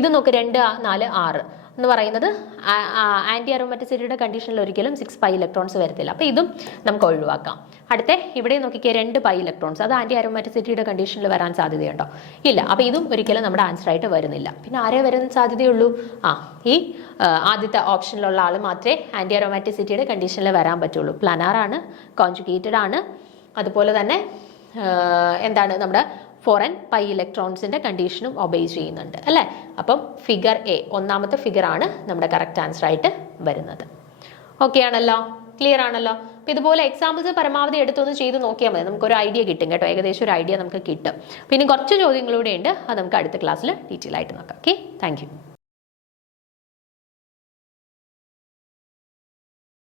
ഇത് നോക്ക് 2, 4, 6 എന്ന് പറയുന്നത് ആൻറ്റി അരോമാറ്റിസിറ്റിയുടെ കണ്ടീഷനിൽ ഒരിക്കലും 6 പൈ ഇലക്ട്രോൺസ് വരത്തില്ല. അപ്പോൾ ഇതും നമുക്ക് ഒഴിവാക്കാം. അടുത്ത ഇവിടെ നോക്കിക്കേ 2 പൈ ഇലക്ട്രോൺസ്, അത് ആൻറ്റി അരോമാറ്റിസിറ്റിയുടെ കണ്ടീഷനിൽ വരാൻ സാധ്യതയുണ്ടോ? ഇല്ല. അപ്പോൾ ഇതും ഒരിക്കലും നമ്മുടെ ആൻസർ ആയിട്ട് വരുന്നില്ല. പിന്നെ ആരേ വരാൻ സാധ്യതയുള്ളൂ? ഈ ആദ്യത്തെ ഓപ്ഷനിലുള്ള ആൾ മാത്രമേ ആൻറ്റി അരോമാറ്റിസിറ്റിയുടെ കണ്ടീഷനിൽ വരാൻ പറ്റുള്ളൂ. പ്ലാനാറാണ്, കോൺജുഗേറ്റഡ് ആണ്, അതുപോലെ തന്നെ എന്താണ് നമ്മുടെ ഫോറൻ പൈ ഇലക്ട്രോൺസിന്റെ കണ്ടീഷനും ഒബേ ചെയ്യുന്നുണ്ട് അല്ലേ. അപ്പം ഫിഗർ എ, ഒന്നാമത്തെ ഫിഗർ ആണ് നമ്മുടെ കറക്റ്റ് ആൻസർ ആയിട്ട് വരുന്നത്. ഓക്കെ ആണല്ലോ, ക്ലിയർ ആണല്ലോ. അപ്പം ഇതുപോലെ എക്സാമ്പിൾസ് പരമാവധി എടുത്തൊന്ന് ചെയ്ത് നോക്കിയാൽ മതി, നമുക്കൊരു ഐഡിയ കിട്ടും കേട്ടോ. ഏകദേശം ഒരു ഐഡിയ നമുക്ക് കിട്ടും. പിന്നെ കുറച്ച് ചോദ്യങ്ങളൂടെ ഉണ്ട്, അത് നമുക്ക് അടുത്ത ക്ലാസ്സിൽ ഡീറ്റെയിൽ ആയിട്ട് നോക്കാം. Okay, thank you.